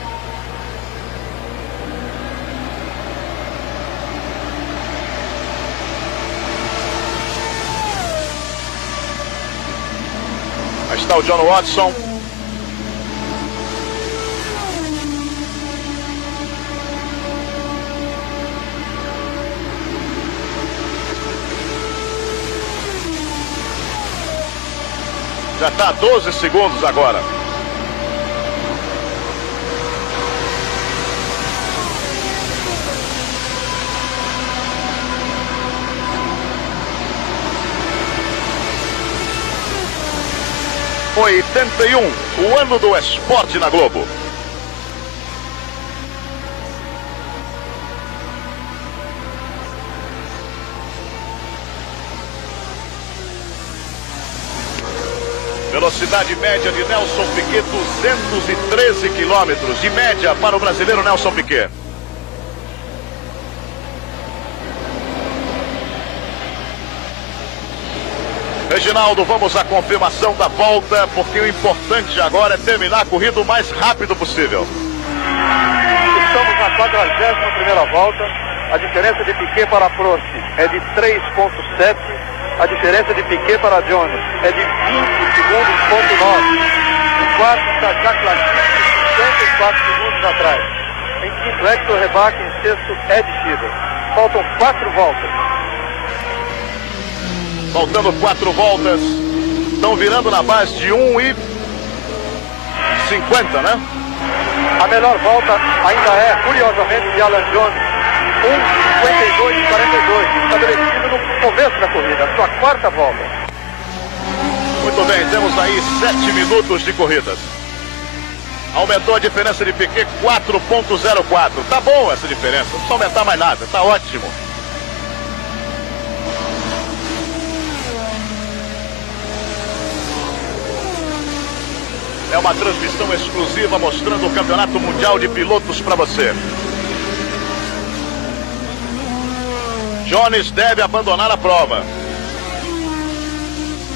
Aí está o John Watson. Já está a 12 segundos agora. Foi 81, o ano do esporte na Globo. Velocidade média de Nelson Piquet, 213 quilômetros de média para o brasileiro Nelson Piquet. Reginaldo, vamos à confirmação da volta, porque o importante agora é terminar a corrida o mais rápido possível. Estamos na 41ª volta. A diferença de Piquet para Prost é de 3,7. A diferença de Piquet para Jones é de 20 segundos, ponto 9. Em quarto está Jacques Lafitte, 54 segundos atrás. Em quinto, Hector Rebach. Em sexto, Ed Schieber. Faltam 4 voltas. Faltando 4 voltas. Estão virando na base de 1,50, né? A melhor volta ainda é, curiosamente, de Alan Jones. 1,52,42, estabelecido no começo da corrida, a sua 4ª volta. Muito bem, temos aí 7 minutos de corrida. Aumentou a diferença de Piquet 4,04. Tá bom essa diferença, não precisa aumentar mais nada, tá ótimo. É uma transmissão exclusiva mostrando o Campeonato Mundial de Pilotos para você. Jones deve abandonar a prova.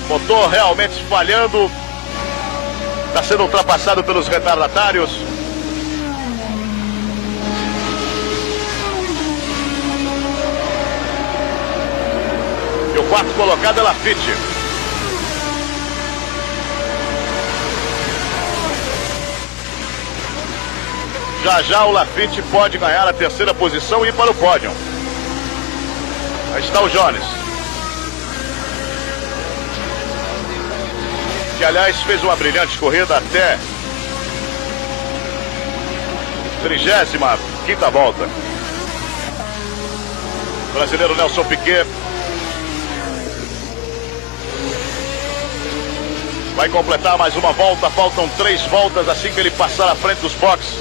Motor realmente falhando. Está sendo ultrapassado pelos retardatários. E o quarto colocado é Lafitte. Já o Lafitte pode ganhar a 3ª posição e ir para o pódio. Aí está o Jones, que aliás fez uma brilhante corrida até 35ª volta. O brasileiro Nelson Piquet Vai completar mais uma volta, faltam 3 voltas assim que ele passar à frente dos boxes.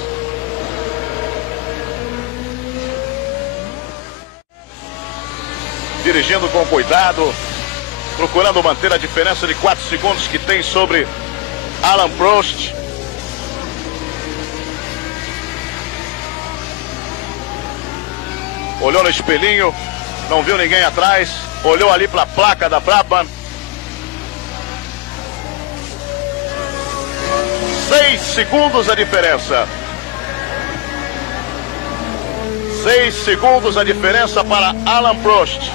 Dirigindo com cuidado, procurando manter a diferença de 4 segundos que tem sobre Alain Prost. Olhou no espelhinho, não viu ninguém atrás, olhou ali para a placa da Brabham. 6 segundos a diferença. 6 segundos a diferença para Alain Prost.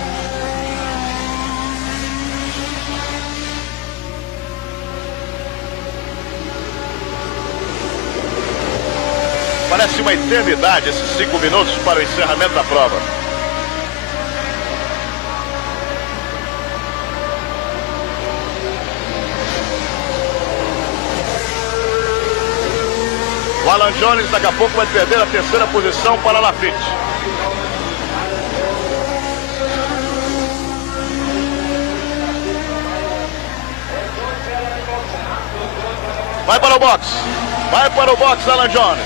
Parece uma eternidade esses 5 minutos para o encerramento da prova. O Alan Jones daqui a pouco vai perder a 3ª posição para Laffite. Vai para o box. Vai para o box Alan Jones.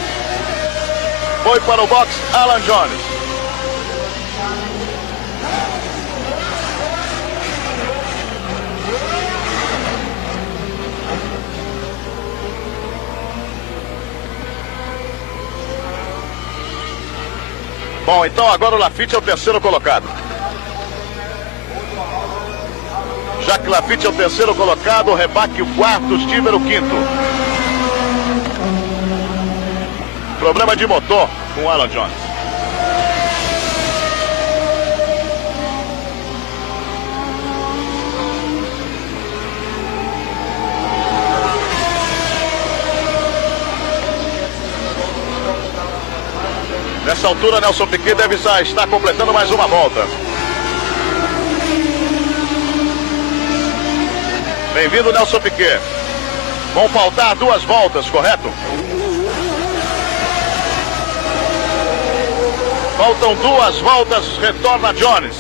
Foi para o box Alan Jones. Bom, então agora o Laffite é o 3º colocado. Já que Laffite é o 3º colocado, o Rebaque o 4º, Stiver o 5º. Problema de motor com o Alan Jones. Nessa altura, Nelson Piquet deve estar completando mais uma volta. Bem-vindo, Nelson Piquet. Vão faltar 2 voltas, correto? Faltam 2 voltas, retorna Jones.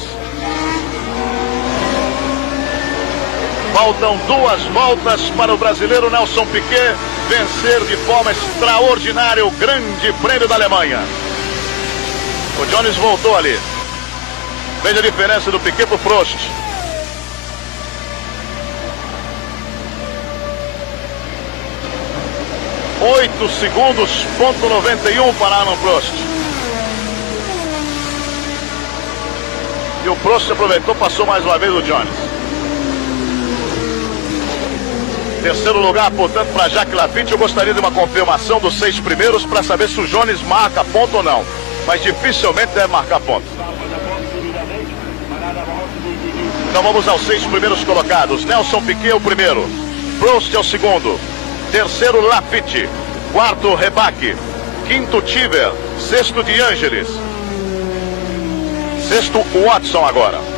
Faltam 2 voltas para o brasileiro Nelson Piquet vencer de forma extraordinária o Grande Prêmio da Alemanha. O Jones voltou ali. Veja a diferença do Piquet para o Prost. 8 segundos, ponto 91 para Alain Prost. E o Prost aproveitou, passou mais uma vez o Jones. 3º lugar, portanto, para Jacques Laffite. Eu gostaria de uma confirmação dos 6 primeiros para saber se o Jones marca ponto ou não. Mas dificilmente deve marcar ponto. Então vamos aos 6 primeiros colocados. Nelson Piquet é o primeiro. Prost é o segundo. 3º, Laffite. 4º, Rebaque. 5º, Tiver. 6º, De Angelis. 6º, Watson agora.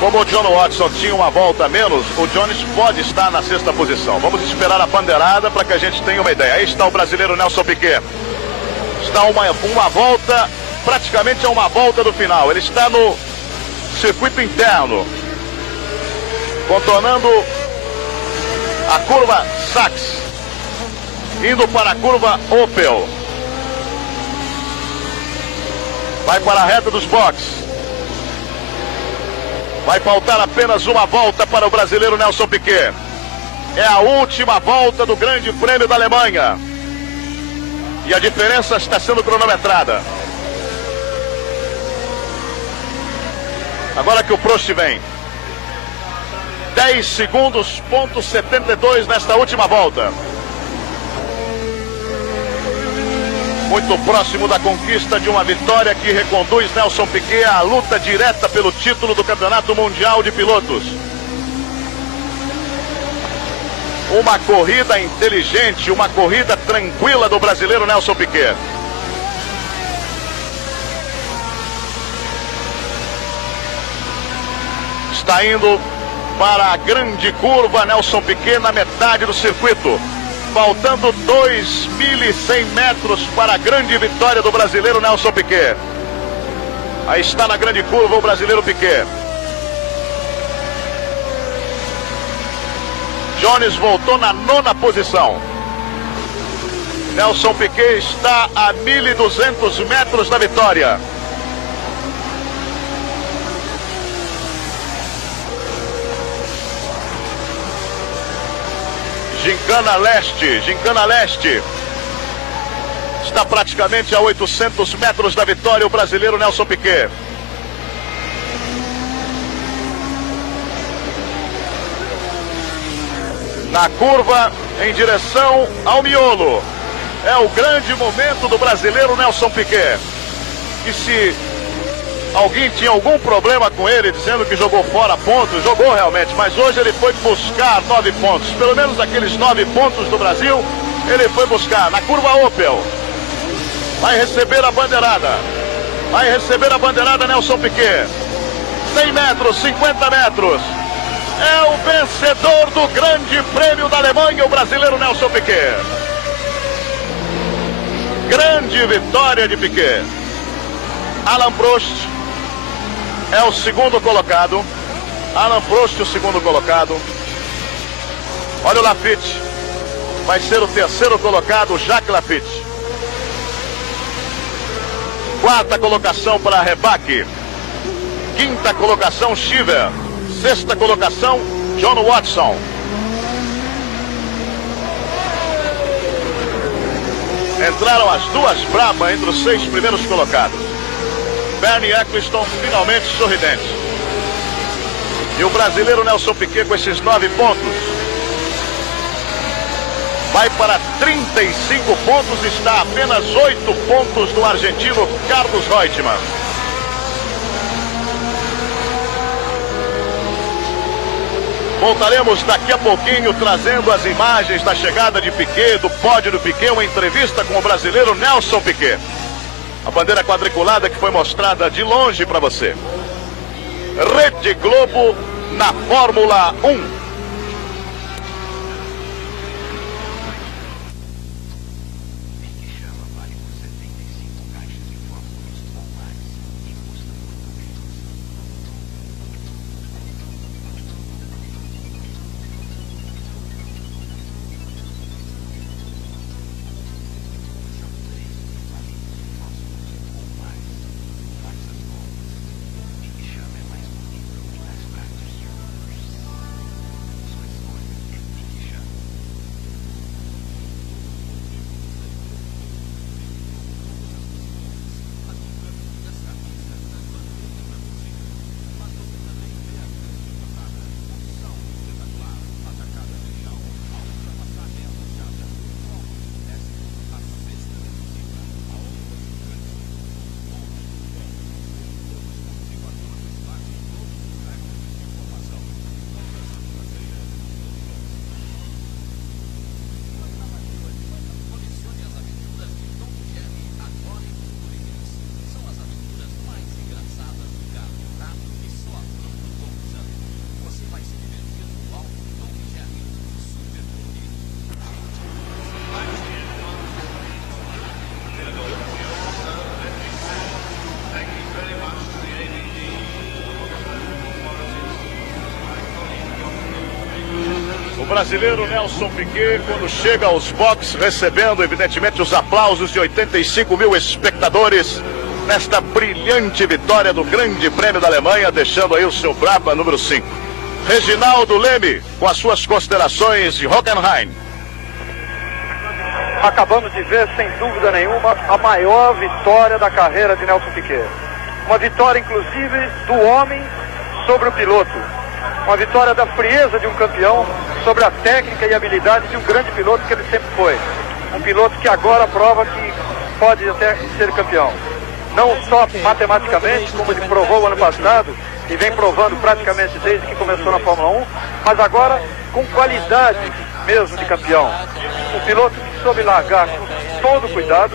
Como o John Watson tinha uma volta a menos, o Jones pode estar na 6ª posição. Vamos esperar a bandeirada para que a gente tenha uma ideia. Aí está o brasileiro Nelson Piquet. Está uma volta, praticamente é uma volta do final. Ele está no circuito interno, contornando a curva Sachs, indo para a curva Opel. Vai para a reta dos boxes. Vai faltar apenas uma volta para o brasileiro Nelson Piquet. É a última volta do Grande Prêmio da Alemanha. E a diferença está sendo cronometrada. Agora que o Prost vem. 10 segundos, ponto 72 nesta última volta. Muito próximo da conquista de uma vitória que reconduz Nelson Piquet à luta direta pelo título do Campeonato Mundial de Pilotos. Uma corrida inteligente, uma corrida tranquila do brasileiro Nelson Piquet. Está indo para a grande curva Nelson Piquet na metade do circuito. Faltando 2.100 metros para a grande vitória do brasileiro Nelson Piquet. Aí está na grande curva o brasileiro Piquet. Jones voltou na 9ª posição. Nelson Piquet está a 1.200 metros da vitória. Gincana Leste. Está praticamente a 800 metros da vitória o brasileiro Nelson Piquet. Na curva em direção ao miolo. É o grande momento do brasileiro Nelson Piquet. E se alguém tinha algum problema com ele, dizendo que jogou fora pontos, jogou realmente, mas hoje ele foi buscar 9 pontos. Pelo menos aqueles 9 pontos do Brasil, ele foi buscar na curva Opel. Vai receber a bandeirada. Nelson Piquet. 100 metros, 50 metros. É o vencedor do Grande Prêmio da Alemanha, o brasileiro Nelson Piquet. Grande vitória de Piquet. Alain Prost é o segundo colocado. o segundo colocado. Olha o Laffite. Vai ser o terceiro colocado, Jacques Laffite. 4ª colocação para Rebaque. 5ª colocação, Shiver. 6ª colocação, John Watson. Entraram as duas Brabham entre os 6 primeiros colocados. Bernie Eccleston finalmente sorridente. E o brasileiro Nelson Piquet com esses 9 pontos vai para 35 pontos, está a apenas 8 pontos do argentino Carlos Reutemann. Voltaremos daqui a pouquinho trazendo as imagens da chegada de Piquet, do pódio do Piquet, uma entrevista com o brasileiro Nelson Piquet. A bandeira quadriculada que foi mostrada de longe para você. Rede Globo na Fórmula 1. O brasileiro Nelson Piquet, quando chega aos boxes, recebendo evidentemente os aplausos de 85 mil espectadores nesta brilhante vitória do Grande Prêmio da Alemanha, deixando aí o seu Brabham número 5. Reginaldo Leme, com as suas considerações de Hockenheim. Acabamos de ver, sem dúvida nenhuma, a maior vitória da carreira de Nelson Piquet. Uma vitória, inclusive, do homem sobre o piloto. Uma vitória da frieza de um campeão sobre a técnica e habilidade de um grande piloto que ele sempre foi. Um piloto que agora prova que pode até ser campeão. Não só matematicamente, como ele provou ano passado, e vem provando praticamente desde que começou na Fórmula 1, mas agora com qualidade mesmo de campeão. Um piloto que soube largar com todo cuidado,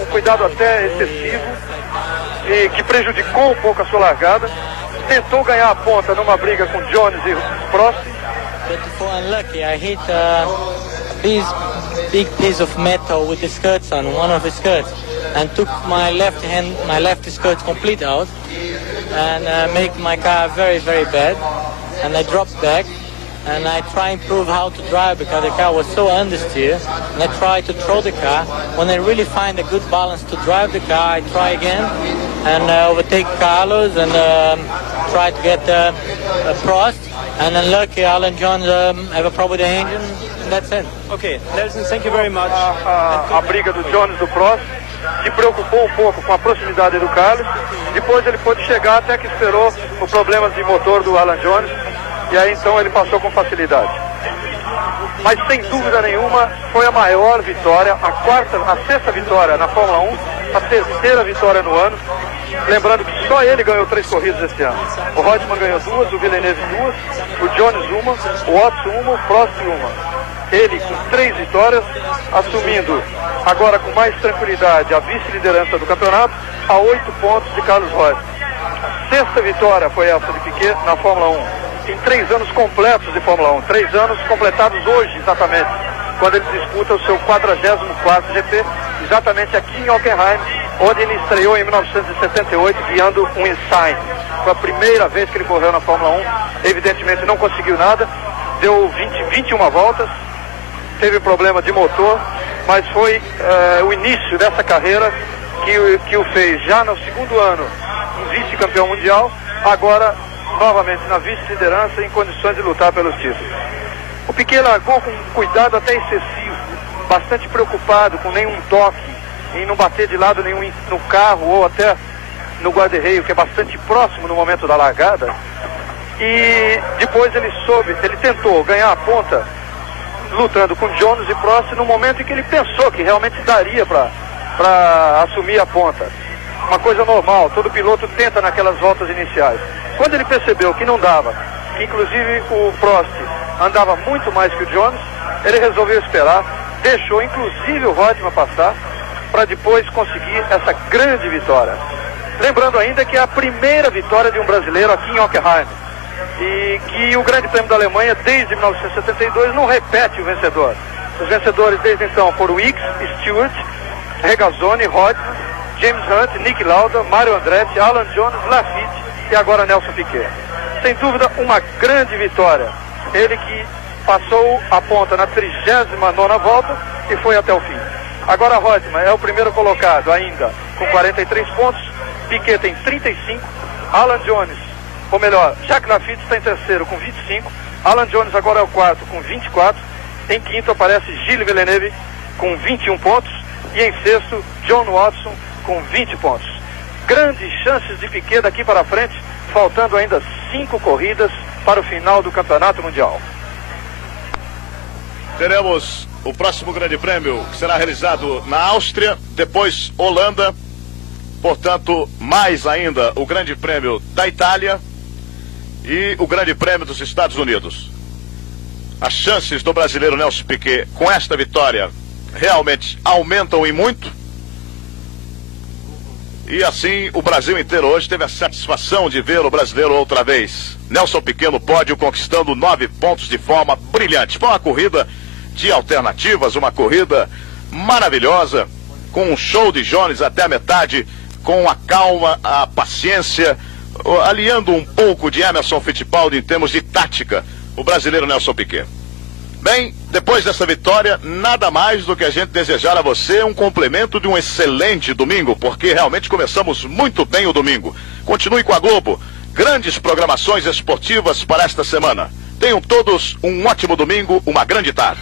um cuidado até excessivo, e que prejudicou um pouco a sua largada. Tentou ganhar a ponta numa briga com Jones e Prost. big piece of metal with the skirts on, one of the skirts, and took my left skirt complete out, and make my car very, very bad. And I dropped back, and I try and prove how to drive because the car was so understeer. And I try to throw the car. When I really find a good balance to drive the car, I try again and overtake Carlos and try to get Prost. And then lucky Alan Jones have a problem with the engine, and that's it. Okay, Nelson, thank you very much. A briga do Jones e do Prost se preocupou um pouco com a proximidade do Carlos. Depois ele pôde chegar até que esperou os problemas de motor do Alan Jones. E aí então ele passou com facilidade. Mas sem dúvida nenhuma foi a maior vitória, a sexta vitória na Fórmula 1, a terceira vitória no ano. Lembrando que só ele ganhou 3 corridas esse ano. O Reutemann ganhou 2, o Villeneuve 2, o Jones 1, o Watson 1, o Prost 1. Ele com 3 vitórias, assumindo agora com mais tranquilidade a vice-liderança do campeonato, a 8 pontos de Carlos Reutemann. A sexta vitória foi essa de Piquet na Fórmula 1. Em 3 anos completos de Fórmula 1, 3 anos completados hoje exatamente, quando ele disputa o seu 44º GP, exatamente aqui em Hockenheim, onde ele estreou em 1978 guiando um Insign. Foi a primeira vez que ele correu na Fórmula 1, evidentemente não conseguiu nada, deu 21 voltas, teve problema de motor, mas foi o início dessa carreira que o fez já no segundo ano um vice-campeão mundial, agora novamente na vice-liderança em condições de lutar pelos títulos. O Piquet largou com um cuidado até excessivo, bastante preocupado com nenhum toque, em não bater de lado nenhum no carro ou até no guarda-reio, que é bastante próximo no momento da largada. E depois ele tentou ganhar a ponta lutando com Jones e Prost no momento em que ele pensou que realmente daria para assumir a ponta. Uma coisa normal, todo piloto tenta naquelas voltas iniciais. Quando ele percebeu que não dava, que inclusive o Prost andava muito mais que o Jones, ele resolveu esperar, deixou inclusive o Reutemann passar, para depois conseguir essa grande vitória. Lembrando ainda que é a primeira vitória de um brasileiro aqui em Hockenheim, e que o Grande Prêmio da Alemanha, desde 1972, não repete o vencedor. Os vencedores desde então foram Ickx, Stewart, Regazzoni, Reutemann, James Hunt, Niki Lauda, Mario Andretti, Alan Jones, Lafitte e agora Nelson Piquet. Sem dúvida, uma grande vitória. Ele que passou a ponta na 39ª volta e foi até o fim. Agora Reutemann é o primeiro colocado ainda com 43 pontos, Piquet tem 35, Alan Jones, ou melhor, Jacques Lafitte está em terceiro com 25, Alan Jones agora é o quarto com 24, em quinto aparece Gilles Villeneuve com 21 pontos e em sexto John Watson com 20 pontos. Grandes chances de Piquet daqui para frente, faltando ainda 5 corridas para o final do Campeonato Mundial. Teremos o próximo Grande Prêmio, que será realizado na Áustria, depois Holanda, portanto, mais ainda o Grande Prêmio da Itália e o Grande Prêmio dos Estados Unidos. As chances do brasileiro Nelson Piquet com esta vitória realmente aumentam e muito. E assim o Brasil inteiro hoje teve a satisfação de ver o brasileiro outra vez. Nelson Piquet no pódio conquistando 9 pontos de forma brilhante. Foi uma corrida de alternativas, uma corrida maravilhosa, com um show de Jones até a metade, com a calma, a paciência, aliando um pouco de Emerson Fittipaldi em termos de tática, o brasileiro Nelson Piquet. Bem, depois dessa vitória, nada mais do que a gente desejar a você um complemento de um excelente domingo, porque realmente começamos muito bem o domingo. Continue com a Globo, grandes programações esportivas para esta semana. Tenham todos um ótimo domingo, uma grande tarde.